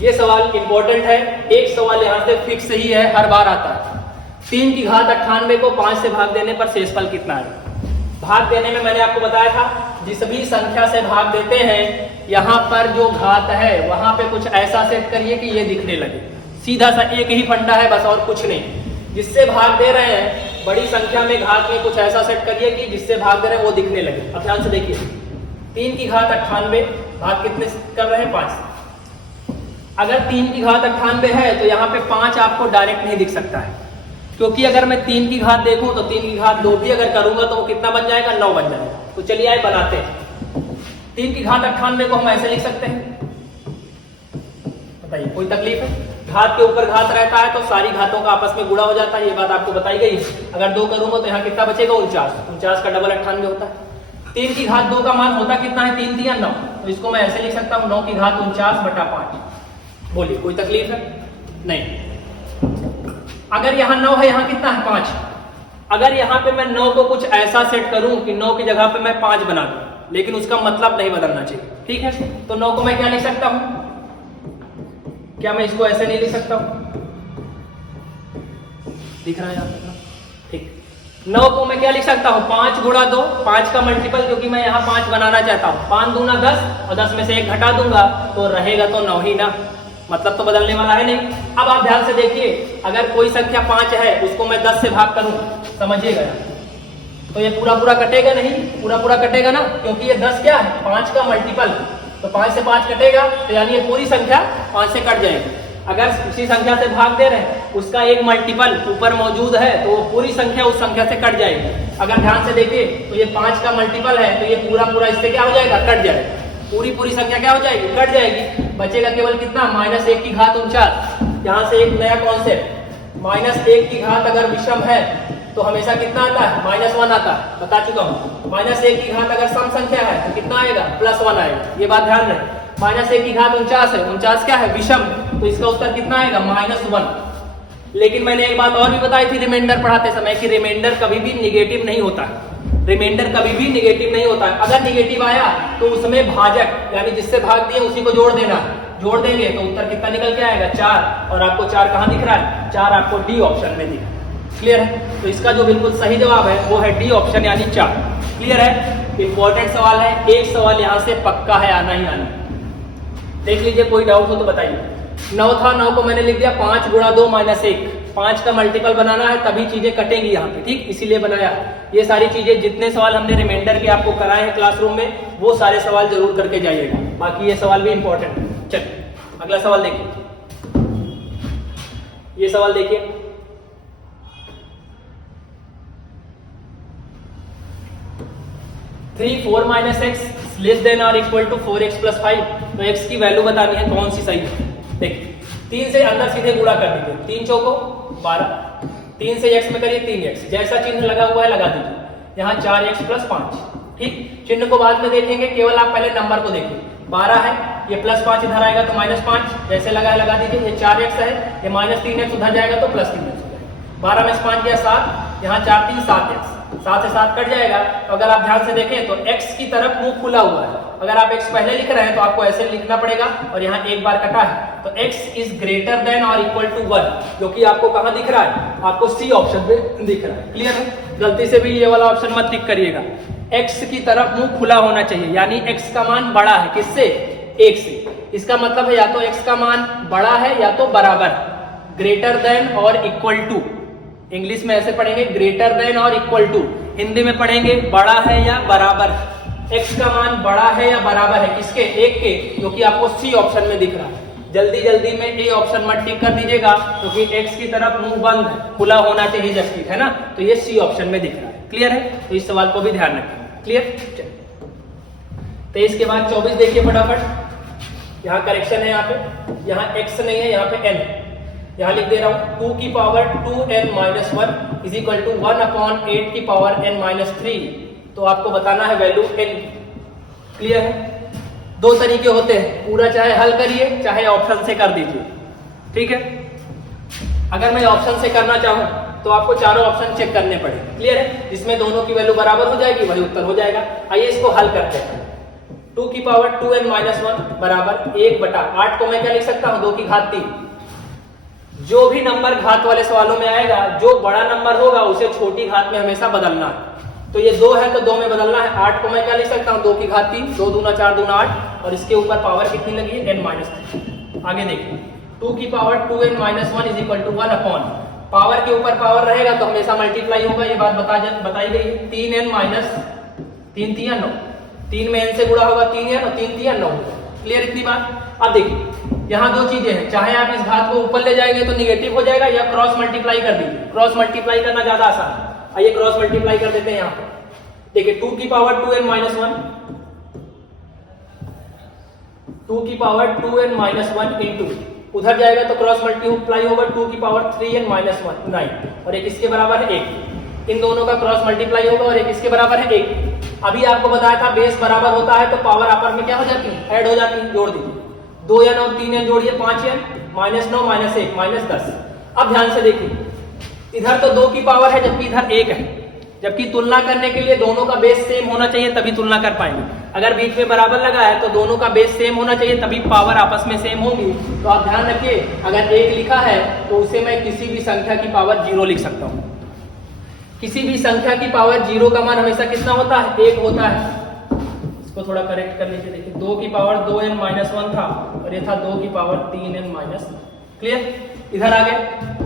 ये सवाल इंपॉर्टेंट है। एक सवाल यहाँ से फिक्स ही है, हर बार आता है। 3 की घात 98 को 5 से भाग देने पर शेषफल कितना है। भाग देने में मैंने आपको बताया था, जिस भी संख्या से भाग देते हैं यहाँ पर जो घात है वहां पे कुछ ऐसा सेट करिए कि ये दिखने लगे। सीधा सा एक ही फंडा है बस, और कुछ नहीं। जिससे भाग दे रहे हैं बड़ी संख्या में घात में कुछ ऐसा सेट करिए कि जिससे भाग दे रहे हैं वो दिखने लगे। अब ध्यान से देखिए, 3 की घात 98 भाग कितने कर रहे हैं 5 से। अगर 3 की घात 98 है तो यहाँ पे 5 आपको डायरेक्ट नहीं दिख सकता है, क्योंकि अगर मैं 3 की घात देखूं तो 3 की घात 2 भी अगर करूंगा तो वो कितना बन जाएगा 9 बन जाएगा। तो चलिए आए बनाते हैं। 3 की घात 98 को हम ऐसे लिख सकते हैं, बताइए कोई तकलीफ है। घात के ऊपर घात रहता है तो सारी घातों का आपस में गुणा हो जाता है, ये बात आपको बताई गई है। अगर 2 करूंगा तो यहाँ कितना बचेगा 49 का डबल 98 होता है। 3 की घात 2 का मान होता कितना है 3 दिया 9, तो इसको मैं ऐसे लिख सकता हूँ 9 की घात 49/5। बोलिए कोई तकलीफ है नहीं। अगर यहाँ 9 है, यहाँ कितना है 5। अगर यहाँ पे मैं 9 को कुछ ऐसा सेट करूं कि 9 की जगह पे मैं 5 बना दूं, लेकिन उसका मतलब नहीं बदलना चाहिए। ठीक है, तो 9 को मैं क्या लिख सकता हूं, क्या मैं इसको ऐसे नहीं लिख सकता हूं, दिख रहा है यहाँ। ठीक, 9 को मैं क्या लिख सकता हूं 5 गुणा 2, 5 का मल्टीपल, क्योंकि मैं यहाँ 5 बनाना चाहता हूं। 5 दूना 10, और 10 में से 1 घटा दूंगा तो रहेगा तो 9 ही ना, मतलब तो बदलने वाला है नहीं। अब आप ध्यान से देखिए, अगर कोई संख्या 5 है उसको मैं 10 से भाग करूं, समझिएगा, तो ये पूरा पूरा कटेगा नहीं, पूरा पूरा कटेगा ना, क्योंकि ये 10 क्या है 5 का मल्टीपल। तो 5 से 5 कटेगा तो यानी ये पूरी संख्या 5 से कट जाएगी। अगर उसी संख्या से भाग दे रहे हैं, उसका एक मल्टीपल ऊपर मौजूद है तो वो पूरी संख्या उस संख्या से कट जाएगी। अगर ध्यान से देखिए तो ये 5 का मल्टीपल है तो ये पूरा पूरा इससे क्या हो जाएगा, कट जाएगा। पूरी संख्या क्या हो जाएगी, कट जाएगी। बचेगा केवल कितना -1 की घात 49। यहाँ से एक नया कॉन्सेप्ट, -1 की घात अगर विषम है तो हमेशा कितना आता है -1 आता है, बता चुका हूँ। -1 की घात अगर सम संख्या है तो कितना आएगा +1 आएगा, ये बात ध्यान रहे। -1 की घात 49 है, 49 क्या है विषम, तो इसका उत्तर कितना आएगा -1। लेकिन मैंने एक बात और भी बताई थी रिमाइंडर पढ़ाते समय कि रिमाइंडर कभी भी निगेटिव नहीं होता है। रिमाइंडर कभी भी निगेटिव नहीं होता है। अगर निगेटिव आया तो उसमें भाजक यानी जिससे भाग दिए उसी को जोड़ देना, जोड़ देंगे तो उत्तर कितना निकल के आएगा 4। और आपको 4 कहाँ दिख रहा है, 4 आपको डी ऑप्शन में दिख रहा है। क्लियर है, तो इसका जो बिल्कुल सही जवाब है वो है डी ऑप्शन यानी 4। क्लियर है, इंपॉर्टेंट सवाल है, एक सवाल यहाँ से पक्का है आना ही आना। देख लीजिए, कोई डाउट हो तो बताइए। 9 था, 9 को मैंने लिख दिया 5 गुणा 2 -1, 5 का मल्टीपल बनाना है तभी चीजें कटेंगी यहाँ पे। ठीक, इसीलिए बनाया। ये सारी चीजें जितने सवाल हमने रिमाइंडर के आपको कराए हैं क्लासरूम में वो सारे सवाल जरूर करके जाइएगा, बाकी ये सवाल भी इंपॉर्टेंट है। चलिए अगला सवाल देखिए, ये सवाल देखिए, थ्री 4 - x लेस देन और इक्वल टू 4x + 5। तो x की वैल्यू बतानी है कौन सी सही है। देखिए, 3 से अंदर सीधे गुणा कर दीजिए, 3 चौको 12, 3 से x में करिए 3x, जैसा चिन्ह लगा हुआ है लगा दीजिए। यहाँ 4x + 5। ठीक, चिन्ह को बाद में देखेंगे, केवल आप पहले नंबर को देखिए। 12 है, ये +5 इधर आएगा तो -5, जैसे लगा है लगा दीजिए। ये 4x है, ये -3x उधर जाएगा तो +3x हो जाएगा। 12 में से 5 गया 7, यहाँ 4 3 7x, 7 से 7 कट जाएगा। तो अगर आप ध्यान से देखें तो x की तरफ मुंह खुला हुआ है। अगर आप x पहले लिख रहे हैं तो आपको ऐसे लिखना पड़ेगा, और यहाँ एक बार कटा है तो x इज ग्रेटर देन और इक्वल टू 1, जो कि आपको कहाँ दिख रहा है, आपको सी ऑप्शन में दिख रहा है। क्लियर है, गलती से भी ये वाला ऑप्शन मत टिक करिएगा। x की तरफ मुंह खुला होना चाहिए, यानी x का मान बड़ा है किससे, 1 से। इसका मतलब है या तो x का मान बड़ा है या तो बराबर, ग्रेटर देन और इक्वल टू। इंग्लिश में ऐसे पढ़ेंगे ग्रेटर देन और इक्वल टू, हिंदी में पढ़ेंगे बड़ा है या बराबर। x का मान बड़ा है या बराबर है किसके, 1 के, जो कि आपको सी ऑप्शन में दिख रहा है। जल्दी जल्दी में ए ऑप्शन मत टिक कर दीजिएगा, क्योंकि तो x की तरफ मुंह बंद है, खुला होना चाहिए जबकि, है ना, तो ये सी ऑप्शन में दिख रहा है। क्लियर है, तो इस सवाल को भी ध्यान रखें। क्लियर। 23 के बाद 24 देखिए फटाफट। यहाँ करेक्शन है, यहाँ पे यहाँ x नहीं है, यहाँ पे n। यहाँ लिख दे रहा हूं 2 की power 2n-1 is equal to 1/8 की पावर n-3। तो आपको बताना है वैल्यू n। क्लियर है। दो तरीके होते हैं, पूरा चाहे हल करिए चाहे ऑप्शन से कर दीजिए। ठीक है, अगर मैं ऑप्शन से करना चाहूं तो आपको चारों ऑप्शन चेक करने पड़े। क्लियर है, जिसमें दोनों की वैल्यू बराबर हो जाएगी वही उत्तर हो जाएगा। आइए इसको हल करते हैं। 2 की पावर 2n-1 बराबर 1/8 को मैं क्या लिख सकता हूं, 2 की घात 3। जो भी नंबर घात वाले सवालों में आएगा, जो बड़ा नंबर होगा उसे छोटी घात में हमेशा बदलना है। तो ये 2 है तो 2 में बदलना है। 8 को मैं क्या लिख सकता हूँ, 2 की घात 3, 2 दूना 4 दूना 8, और इसके ऊपर पावर कितनी लगी है, n-3। आगे देखिए 2 की power 2n-1 is equal to 1/, power के ऊपर पावर रहेगा तो हमेशा मल्टीप्लाई होगा, ये बात बताई गई है। 3n-3 3 9, 3 में n से गुणा होगा 3n और 3 3 9 होगा। क्लियर इतनी बात। अब देखिए यहाँ दो चीजें हैं, चाहे आप इस घात को ऊपर ले जाएंगे तो निगेटिव हो जाएगा, या क्रॉस मल्टीप्लाई कर दीजिए। क्रॉस मल्टीप्लाई करना ज्यादा आसान है। आइए क्रॉस मल्टीप्लाई कर देते हैं। यहाँ पे देखिए 2 की पावर 2n-1, 2 की पावर 2n-1 इंटू, उधर जाएगा तो क्रॉस मल्टीप्लाई होगा 2 की पावर 3n-1 9, और एक इसके बराबर है 1। इन दोनों का क्रॉस मल्टीप्लाई होगा और एक इसके बराबर है 1। अभी आपको बताया था बेस बराबर होता है तो पावर आपस में क्या हो जाती है, ऐड हो जाती है। जोड़ दीजिए 2n और 3n जोड़िए 5n, -9 -1 -10। अब ध्यान से देखिए, इधर तो 2 की पावर है जबकि इधर 1 है, जबकि तुलना करने के लिए दोनों का बेस सेम होना चाहिए तभी तुलना कर पाएंगे। अगर बीच में बराबर लगा है तो दोनों का बेस सेम होना चाहिए तभी पावर आपस में सेम होंगी। तो आप ध्यान रखिए, अगर 1 लिखा है तो उसे मैं किसी भी संख्या की पावर 0 लिख सकता हूँ। किसी भी संख्या की पावर 0 का मान हमेशा कितना होता है, 1 होता है। इसको थोड़ा करेक्ट कर लीजिए। देखिए 2 की पावर 2n-1 था और ये था 2 की पावर 3n-। क्लियर। इधर आ गए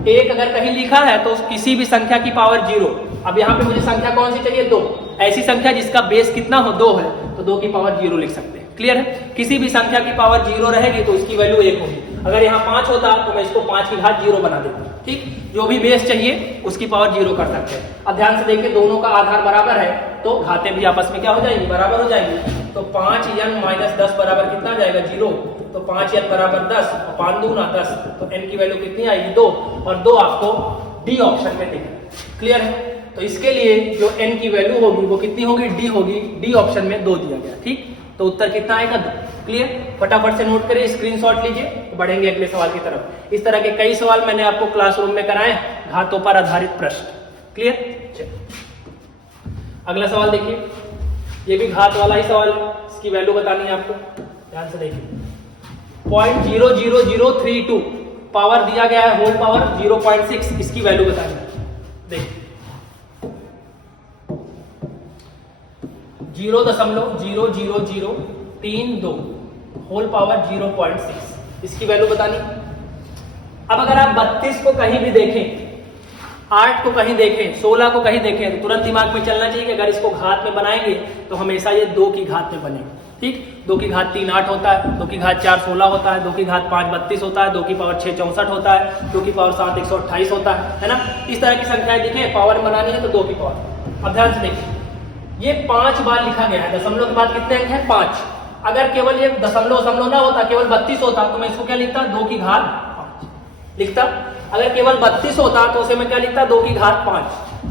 1 अगर कहीं लिखा है तो किसी भी संख्या की पावर 0। अब यहाँ पे मुझे संख्या कौन सी चाहिए, 2। ऐसी संख्या जिसका बेस कितना हो, 2 है, तो 2 की पावर 0 लिख सकते हैं। क्लियर है। किसी भी संख्या की पावर 0 रहेगी तो इसकी वैल्यू 1 होगी। अगर यहाँ 5 होता तो मैं इसको 5 की घात 0 बना देता। ठीक, जो भी बेस चाहिए उसकी पावर 0 कर सकते हैं। अब ध्यान से देखिए, दोनों का आधार बराबर है तो घातें भी आपस में क्या हो जाएंगी, बराबर हो जाएंगी। तो 5n-10 बराबर कितना आ जाएगा, 0। तो 5n बराबर 10 और 5 दूना 10, तो n की वैल्यू कितनी आएगी, 2। और 2 आपको डी ऑप्शन में दिखेगा। क्लियर है। तो इसके लिए जो n की वैल्यू होगी वो कितनी होगी, डी होगी। डी ऑप्शन में 2 दिया गया। ठीक, तो उत्तर कितना आएगा, 2। क्लियर। फटाफट से नोट करिए, स्क्रीनशॉट लीजिए, तो बढ़ेंगे अगले सवाल की तरफ। इस तरह के कई सवाल मैंने आपको क्लासरूम में कराए, घातों पर आधारित प्रश्न। क्लियर। चलिए अगला सवाल देखिए, ये भी घात वाला ही सवाल है, इसकी वैल्यू बतानी है आपको। ध्यान से देखिए 0.00032 पावर दिया गया है, होल पावर 0.6, इसकी वैल्यू बतानी है। देखिए 0.00032 होल पावर 0.6, इसकी वैल्यू बतानी। अब अगर आप 32 को कहीं भी देखें, 8 को कहीं देखें, 16 को कहीं देखें, तो तुरंत दिमाग में चलना चाहिए कि अगर इसको घात में बनाएंगे तो हमेशा ये 2 की घात में बनेगा। ठीक, 2 की घात 3 8 होता है, 2 की घात 4 16 होता है, 2 की घात 5 32 होता है, 2 की पावर 6 64 होता है, 2 की पावर 7 128 होता है ना। इस तरह की संख्याएं दिखे, पावर बनानी है तो 2 की पावर। अब ध्यान से देखिए, ये 5 बार लिखा गया है, दशमलव के बाद कितने अंक है, 5। अगर केवल ये दशमलव ना होता, केवल 32 होता तो मैं इसको क्या लिखता, 2 की घात 5 लिखता। अगर केवल 32 होता तो उसे मैं क्या लिखता, 2 की घात 5।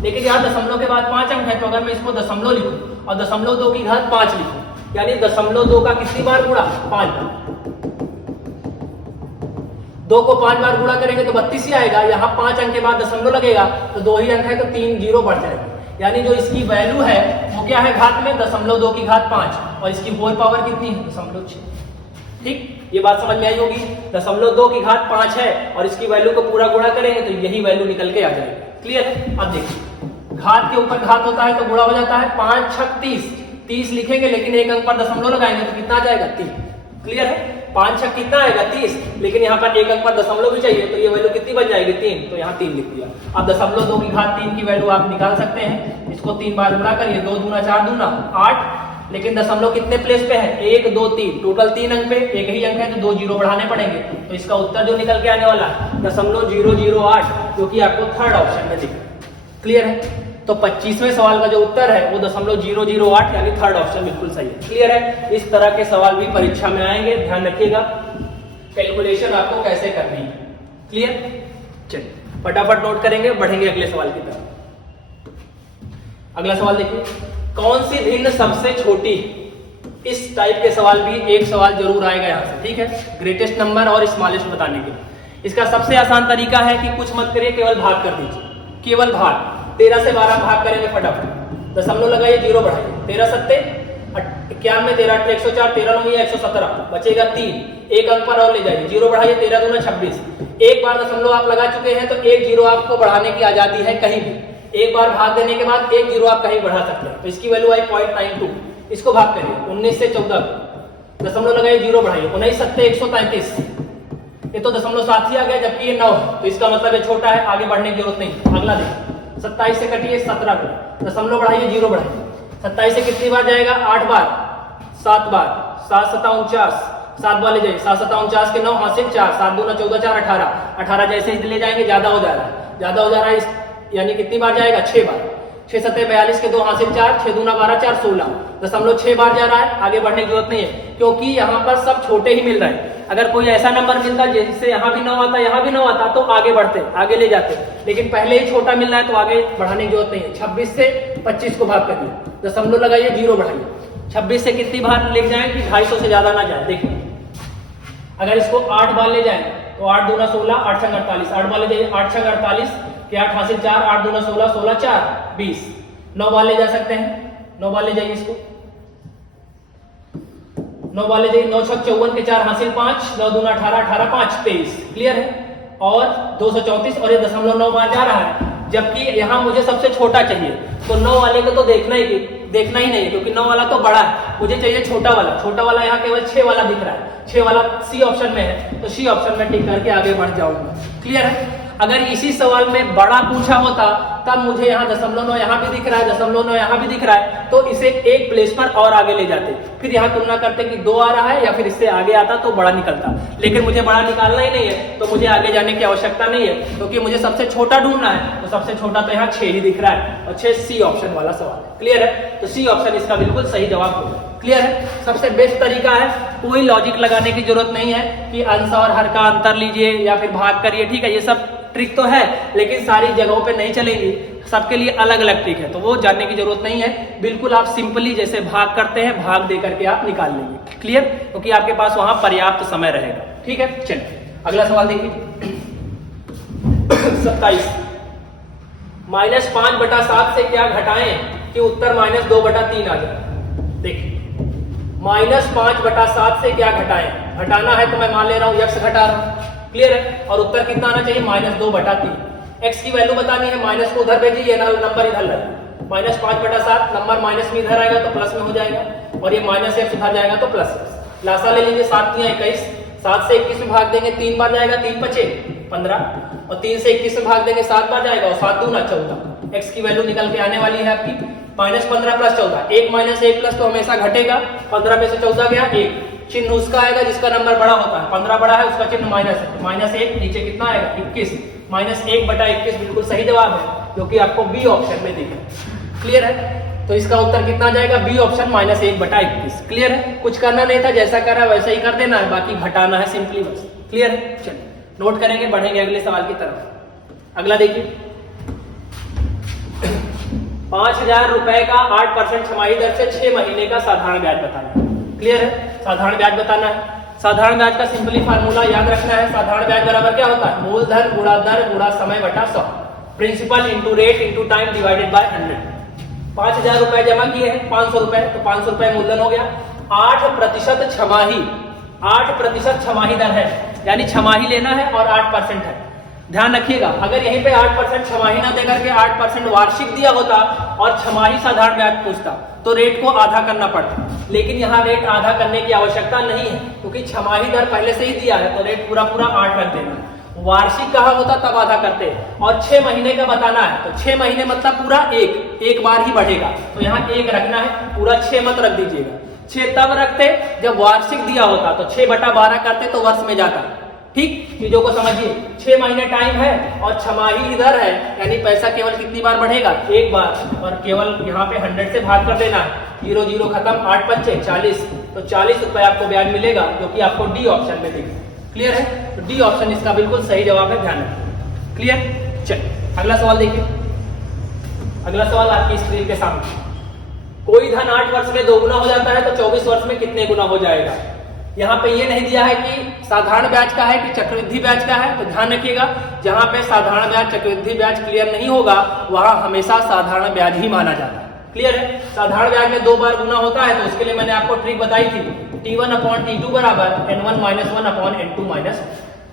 लेकिन यहाँ दशमलव के बाद 5 अंक है, तो अगर मैं इसको दशमलव लिखूं और दशमलव 2 की घात 5 लिखूं, यानी दशमलव 2 का कितनी बार गुणा, 5 बार। 2 को 5 बार गुणा करेंगे तो 32 ही आएगा। यहाँ 5 अंक के बाद दशमलव लगेगा तो 2 ही अंक है, तो 3 0 बढ़ जाएगा। यानी जो इसकी वैल्यू है वो क्या है, घात में दशमलव 2 की घात 5, और इसकी होल पावर कितनी है, 0.6। ठीक, ये बात समझ में आई होगी। दशमलव 2 की घात 5 है और इसकी वैल्यू को पूरा गुणा करेंगे तो यही वैल्यू निकल के आ जाएगी। क्लियर है। अब देखिए, घात के ऊपर घात होता है तो गुणा हो जाता है, 5 6 30 लिखेंगे, लेकिन एक अंक पर दशमलव लगाएंगे तो कितना आ जाएगा, 3। क्लियर है? 5 छक कितना आएगा 30, लेकिन यहाँ पर एक अंक पर दशमलव भी चाहिए, तो ये वैल्यू कितनी बन जाएगी 3, तो यहाँ 3 लिख दिया। अब 0.2 की घात 3 की वैल्यू आप निकाल सकते हैं, इसको 3 बार गुणा करिए, 2 दूना 4 दूना 8, लेकिन दशमलव कितने प्लेस पे है? 1 2 3, टोटल 3 अंक पे, एक ही अंक है तो 2 जीरो बढ़ाने पड़ेंगे, तो इसका उत्तर जो निकल के आने वाला 0.008, जो कि आपको थर्ड ऑप्शन में दिखा। क्लियर है? तो 25वें सवाल का जो उत्तर है वो 0.008 यानी थर्ड ऑप्शन बिल्कुल सही है। क्लियर है? इस तरह के सवाल भी परीक्षा में आएंगे, ध्यान रखिएगा कैलकुलेशन आपको कैसे करनी है। क्लियर? चलिए फटाफट नोट करेंगे, बढ़ेंगे अगले सवाल की तरफ। अगला सवाल देखिए, कौन सी भिन्न सबसे छोटी? इस टाइप के सवाल भी एक सवाल जरूर आएगा यहाँ से, ठीक है? ग्रेटेस्ट नंबर और स्मॉलेस्ट बताने के लिए इसका सबसे आसान तरीका है कि कुछ मत करिए, केवल भाग कर दीजिए, केवल भाग। 13 से 12 भाग करेंगे फटाफट, दशमलव लगाइए, जीरो बढ़ाइए, 13 सत्ते 91, 13 8 104, 13 9 117, बचेगा 3, एक अंक पर और ले जाइए, जीरो बढ़ाइए, 13 दूना 26, एक बार दशमलव आप लगा चुके हैं तो एक जीरो आपको बढ़ाने की आजादी है कहीं भी, एक बार भाग देने के बाद एक जीरो आप कहीं बढ़ा सकते हैं, तो इसकी वैल्यू आई 0.92, इसको भाग करिए 19 से 14, दशमलव लगाइए, जीरो बढ़ाइए, 19 सत्ते 133, ये तो 0.7 ही आ गया, जबकि ये 9 है, तो इसका मतलब ये छोटा है, आगे बढ़ने की जरूरत नहीं। अगला देखिए, 27 से कटिए 17 को, दशमलव बढ़ाइए, जीरो बढ़ाइए, 27 से कितनी बार जाएगा? 8 बार, 7 बार, 7 7 49, 7 बार ले जाइए, 7 7 49 के 9 हासिल 4, 7 दूना 14 4 18, 18 जैसे ही ले जाएंगे ज्यादा हो जा रहा है, ज्यादा हो जा रहा है, यानी कितनी बार जाएगा? 6 बार, 6 7 42 के 2 हासिल 4, 6 दूना 12 4 16, दशमलव 6 बार जा रहा है, आगे बढ़ने की जरूरत नहीं है क्योंकि यहाँ पर सब छोटे ही मिल रहे हैं। अगर कोई ऐसा नंबर मिलता जिससे यहाँ भी 9 आता, यहाँ भी 9 आता, तो आगे बढ़ते, आगे ले जाते, लेकिन पहले ही छोटा मिल रहा है तो आगे बढ़ाने की जरूरत नहीं है। 26 से 25 को भाग करिए, दशमलव लगाइए, जीरो बढ़ाइए, 26 से कितनी बार ले जाए कि 250 से ज्यादा ना जाए। देखिए अगर इसको 8 बार ले जाए तो 8 दूना 16, 8 छंग 48, 8 बार ले जाइए, 8 छंग 48 के 8 हासिल 4, 8 दूना 16, 16 4 20, 9 बार ले जा सकते हैं, 9 बार ले जाइए, इसको 9 बार ले जाइए, 9 छक 54 के 4 हासिल 5, 9 दूना 18, 18 5 23, क्लियर है? और 234, और ये 0.9 बार जा रहा है, जबकि यहाँ मुझे सबसे छोटा चाहिए, तो 9 वाले को तो देखना ही नहीं, क्योंकि 9 वाला तो बड़ा है, मुझे चाहिए छोटा वाला। छोटा वाला यहाँ केवल 6 वाला दिख रहा है, 6 वाला सी ऑप्शन में है, तो सी ऑप्शन में टिक करके आगे बढ़ जाऊंगा। क्लियर है? अगर इसी सवाल में बड़ा पूछा होता तब मुझे यहाँ 0.9 यहाँ भी दिख रहा है, 0.9 यहाँ भी दिख रहा है, तो इसे एक प्लेस पर और आगे ले जाते, फिर यहाँ तुलना करते कि 2 आ रहा है या फिर इससे आगे आता तो बड़ा निकलता, लेकिन मुझे बड़ा निकालना ही नहीं है, तो मुझे आगे जाने की आवश्यकता नहीं है, क्योंकि मुझे सबसे छोटा ढूंढना है, तो सबसे छोटा तो यहाँ 6 ही दिख रहा है, और 6 सी ऑप्शन वाला सवाल है। क्लियर है? तो सी ऑप्शन इसका बिल्कुल सही जवाब होगा। क्लियर है? सबसे बेस्ट तरीका है, कोई लॉजिक लगाने की जरूरत नहीं है कि अंश और हर का अंतर लीजिए या फिर भाग करिए, ठीक है? ये सब ट्रिक तो है, लेकिन सारी जगहों पे नहीं चलेंगी, सबके लिए अलग अलग ट्रिक है, तो वो जानने की जरूरत नहीं है। बिल्कुल आप सिंपली जैसे भाग करते हैं, भाग दे करके आप निकाल लेंगे। क्लियर? क्योंकि आपके पास वहां पर्याप्त समय रहेगा। ठीक है, चलिए अगला सवाल देखिए। 27 -5/7 से क्या घटाएं कि उत्तर -2/3 आ जाए। देखिए -5/7 से क्या घटाएं, घटाना है तो मैं मान ले रहा हूं x घटा रहा हूं। क्लियर है? और उत्तर कितना आना चाहिए? -2/3। x की वैल्यू बतानी है, माइनस को उधर भेजिए, नंबर इधर लगे, -5/7 नंबर माइनस में इधर आएगा तो प्लस में हो जाएगा, और ये -x उधर जाएगा तो प्लस x। लासा ले लीजिए, 7 × 21, 7 से 21 में भाग देंगे 3 बार जाएगा, 3 × 5 = 15, और 3 से 21 में भाग देंगे 7 बार जाएगा, और 7 × 2 = 14। x की वैल्यू निकल के आने वाली है आपकी -15 + 14, 1 - 1 प्लस तो हमेशा घटेगा, 15 में से 14 गया 1, चिन्ह उसका आएगा जिसका नंबर बड़ा होता है, 15 बड़ा है उसका चिन्ह माइनस है, -1 नीचे कितना आएगा 21, -1/21 बिल्कुल सही जवाब है, जो कि आपको बी ऑप्शन में दिखा। क्लियर है? तो इसका उत्तर कितना जाएगा? B option -1/21। क्लियर है? कुछ करना नहीं था, जैसा करा वैसा ही कर देना है, बाकी घटाना है सिंपली बस। क्लियर है? चलिए नोट करेंगे, बढ़ेंगे अगले सवाल की तरफ। अगला देखिए, 5000 रुपए का 8% छमाही दर से 6 महीने का साधारण ब्याज बताना। क्लियर है? साधारण ब्याज बताना है। साधारण ब्याज का सिंपली फार्मूला याद रखना है। साधारण ब्याज बराबर क्या होता है? मूलधन गुणा दर गुणा समय बटा 100, principal into rate into time divided by 100। 5000 रुपए जमा किए हैं, 500 रुपए, तो 500 रुपए मूलधन हो गया। 8% छमाही, 8% छमाही दर है, यानी छमाही लेना है और 8% है। ध्यान रखिएगा, अगर यहीं पे 8% छमाही ना देकर के 8% वार्षिक दिया होता और छमाही साधारण ब्याज पूछता तो रेट को आधा करना पड़ता, लेकिन यहाँ रेट आधा करने की आवश्यकता नहीं है क्योंकि छमाही दर पहले से ही दिया है तो रेट पूरा 8 रख देना। वार्षिक कहा होता तब आधा करते और 6 महीने का बताना है तो 6 महीने मतलब पूरा एक बार ही बढ़ेगा, तो यहाँ 1 रखना है, पूरा 6 मत रख दीजिएगा। 6 तब रखते जब वार्षिक दिया होता तो 6/12 करते तो वर्ष में जाता। ठीक, चीजों को समझिए, 6 महीने टाइम है और छमाही इधर है, यानी पैसा केवल कितनी बार बढ़ेगा, 1 बार, और केवल यहाँ पे 100 से भाग कर देना है, 0 0 खत्म, 8 5 40, तो 40 रुपए आपको ब्याज मिलेगा जो कि आपको डी ऑप्शन में दिखेगा। क्लियर है, तो डी ऑप्शन इसका बिल्कुल सही जवाब है, ध्यान रखिए। क्लियर, चलिए अगला सवाल देखिए। अगला सवाल आपकी स्क्रीन के सामने, कोई धन 8 वर्ष में 2 गुना हो जाता है तो 24 वर्ष में कितने गुना हो जाएगा। यहाँ पे ये नहीं दिया है कि साधारण ब्याज का है कि चक्रवृद्धि ब्याज का है, तो ध्यान रखिएगा, जहां पे साधारण ब्याज चक्रवृद्धि ब्याज क्लियर नहीं होगा वहां हमेशा साधारण ब्याज ही माना जाता है। क्लियर है, साधारण ब्याज में 2 बार गुना होता है तो उसके लिए मैंने आपको ट्रिक बताई थी, T1/T2 बराबर N1 - 1/N2 -,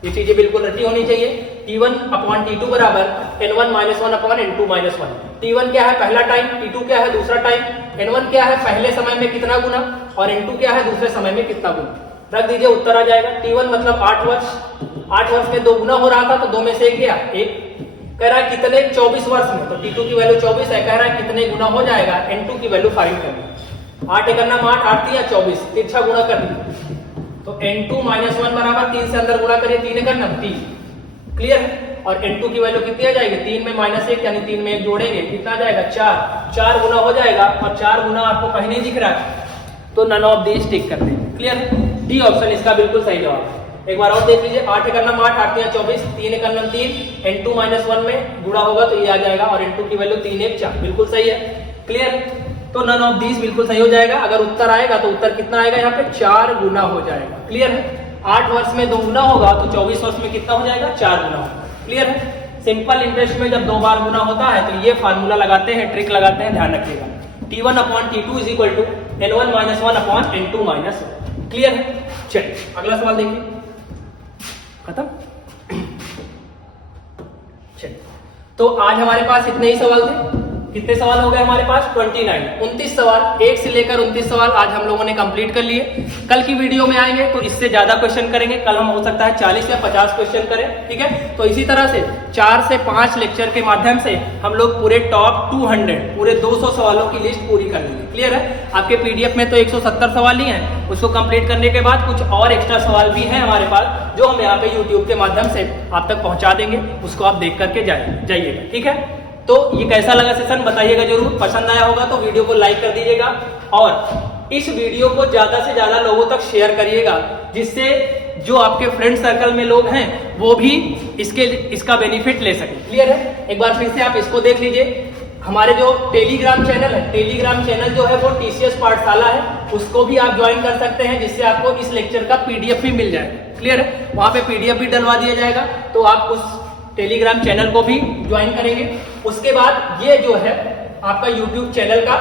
ये चीजें बिल्कुल रटी होनी चाहिए। T1/T2 बराबर N1 - 1/N2 -1। T1 क्या है, पहला टाइम, T2 क्या है, दूसरा टाइम, N1 क्या है, पहले समय में कितना गुना, और N2 क्या है, दूसरे समय में कितना गुना। रख दीजिए, उत्तर आ जाएगा। T1 मतलब 8 वर्ष, 8 वर्ष में 2 गुना हो रहा था तो 2 में से 1 गया, 1। कह रहा है कितने, 24 वर्ष में, तो T2 की वैल्यू 24 है, कह रहा है कितने गुना हो जाएगा, N2 की वैल्यू 5 करना। 8 × 9 8, 8 × 24, तिरछा गुना कर दिया, तो N2 - 1 बराबर 3 से अंदर गुना करिए, 3 × 9 3। क्लियर है, और N2 की वैल्यू कितनी आ जाएगी, 3 में -1 यानी 3 में 1 जोड़ेंगे, कितना आ जाएगा, 4 गुना हो जाएगा, और 4 गुना आपको कहीं नहीं दिख रहा है तो नन ऑफ दीज टिक कर देंगे। क्लियर है, डी ऑप्शन इसका बिल्कुल सही जवाब है। एक बार और देख लीजिए, 8 × 9 8, 8 × 24, 3 × 9 3, N2 - 1 में गुणा होगा तो ये आ जाएगा, और N2 की वैल्यू 3 1 4, बिल्कुल सही है। क्लियर, तो नन ऑफ दीज बिल्कुल सही हो जाएगा। अगर उत्तर आएगा तो उत्तर कितना आएगा, यहाँ पे 4 गुना हो जाएगा। क्लियर है, 8 वर्ष में 2 गुना होगा तो 24 वर्ष में कितना हो जाएगा, 4 गुना होगा। क्लियर है, सिंपल इंटरेस्ट में जब 2 बार गुना होता है तो ये फार्मूला लगाते हैं, ट्रिक लगाते हैं, ध्यान रखिएगा। T1/T2 = N1 - 1/N2 -1। क्लियर है, चलिए अगला सवाल देखिए। खत्म, चलिए तो आज हमारे पास इतने ही सवाल थे। कितने सवाल हो गए हमारे पास, 29 सवाल, 1 से लेकर 29 सवाल आज हम लोगों ने कंप्लीट कर लिए। कल की वीडियो में आएंगे तो इससे ज्यादा क्वेश्चन करेंगे, कल हम हो सकता है 40 या 50 क्वेश्चन करें। ठीक है, तो इसी तरह से 4 से 5 लेक्चर के माध्यम से हम लोग पूरे टॉप 200 पूरे 200 सवालों की लिस्ट पूरी कर लेंगे। क्लियर है, आपके पीडीएफ में तो 170 सवाल ही हैं, उसको कंप्लीट करने के बाद कुछ और एक्स्ट्रा सवाल भी हैं हमारे पास जो हम यहाँ पे यूट्यूब के माध्यम से आप तक पहुंचा देंगे, उसको आप देख करके जाइएगा। ठीक है, तो ये कैसा लगा सेशन बताइएगा जरूर, पसंद आया होगा तो वीडियो को लाइक कर दीजिएगा और इस वीडियो को ज्यादा से ज्यादा लोगों तक शेयर करिएगा, जिससे जो आपके फ्रेंड सर्कल में लोग हैं वो भी इसका बेनिफिट ले सके। क्लियर है, एक बार फिर से आप इसको देख लीजिए। हमारे जो टेलीग्राम चैनल है, टेलीग्राम चैनल जो है वो TCS पाठशाला है, उसको भी आप ज्वाइन कर सकते हैं, जिससे आपको इस लेक्चर का PDF भी मिल जाएगा। क्लियर है, वहां पे PDF भी डलवा दिया जाएगा, तो आप उस टेलीग्राम चैनल को भी ज्वाइन करेंगे। उसके बाद ये जो है आपका यूट्यूब चैनल का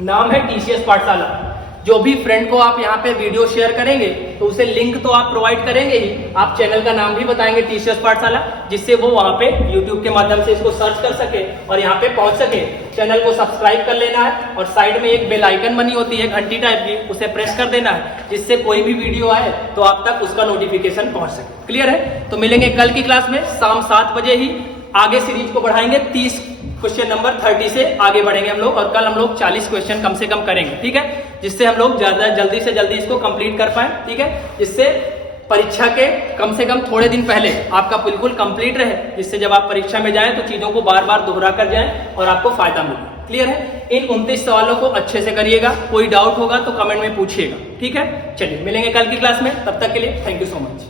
नाम है TCS पाठशाला। जो भी फ्रेंड को आप यहाँ पे वीडियो शेयर करेंगे तो उसे लिंक तो आप प्रोवाइड करेंगे ही, आप चैनल का नाम भी बताएंगे TCS पाठशाला, जिससे वो वहाँ पे यूट्यूब के माध्यम से इसको सर्च कर सके और यहाँ पे पहुंच सके। चैनल को सब्सक्राइब कर लेना है और साइड में एक बेल आइकन बनी होती है घंटी टाइप की, उसे प्रेस कर देना है, जिससे कोई भी वीडियो आए तो आप तक उसका नोटिफिकेशन पहुंच सके। क्लियर है, तो मिलेंगे कल की क्लास में शाम 7 बजे ही। आगे सीरीज को बढ़ाएंगे, 30 क्वेश्चन नंबर 30 से आगे बढ़ेंगे हम लोग, और कल हम लोग 40 क्वेश्चन कम से कम करेंगे। ठीक है, जिससे हम लोग ज्यादा जल्दी से जल्दी इसको कंप्लीट कर पाए। ठीक है, जिससे परीक्षा के कम से कम थोड़े दिन पहले आपका बिल्कुल कंप्लीट रहे, जिससे जब आप परीक्षा में जाएं तो चीजों को बार बार दोहरा कर जाएं और आपको फायदा मिले। क्लियर है, इन 29 सवालों को अच्छे से करिएगा, कोई डाउट होगा तो कमेंट में पूछिएगा। ठीक है, चलिए मिलेंगे कल की क्लास में, तब तक के लिए थैंक यू सो मच।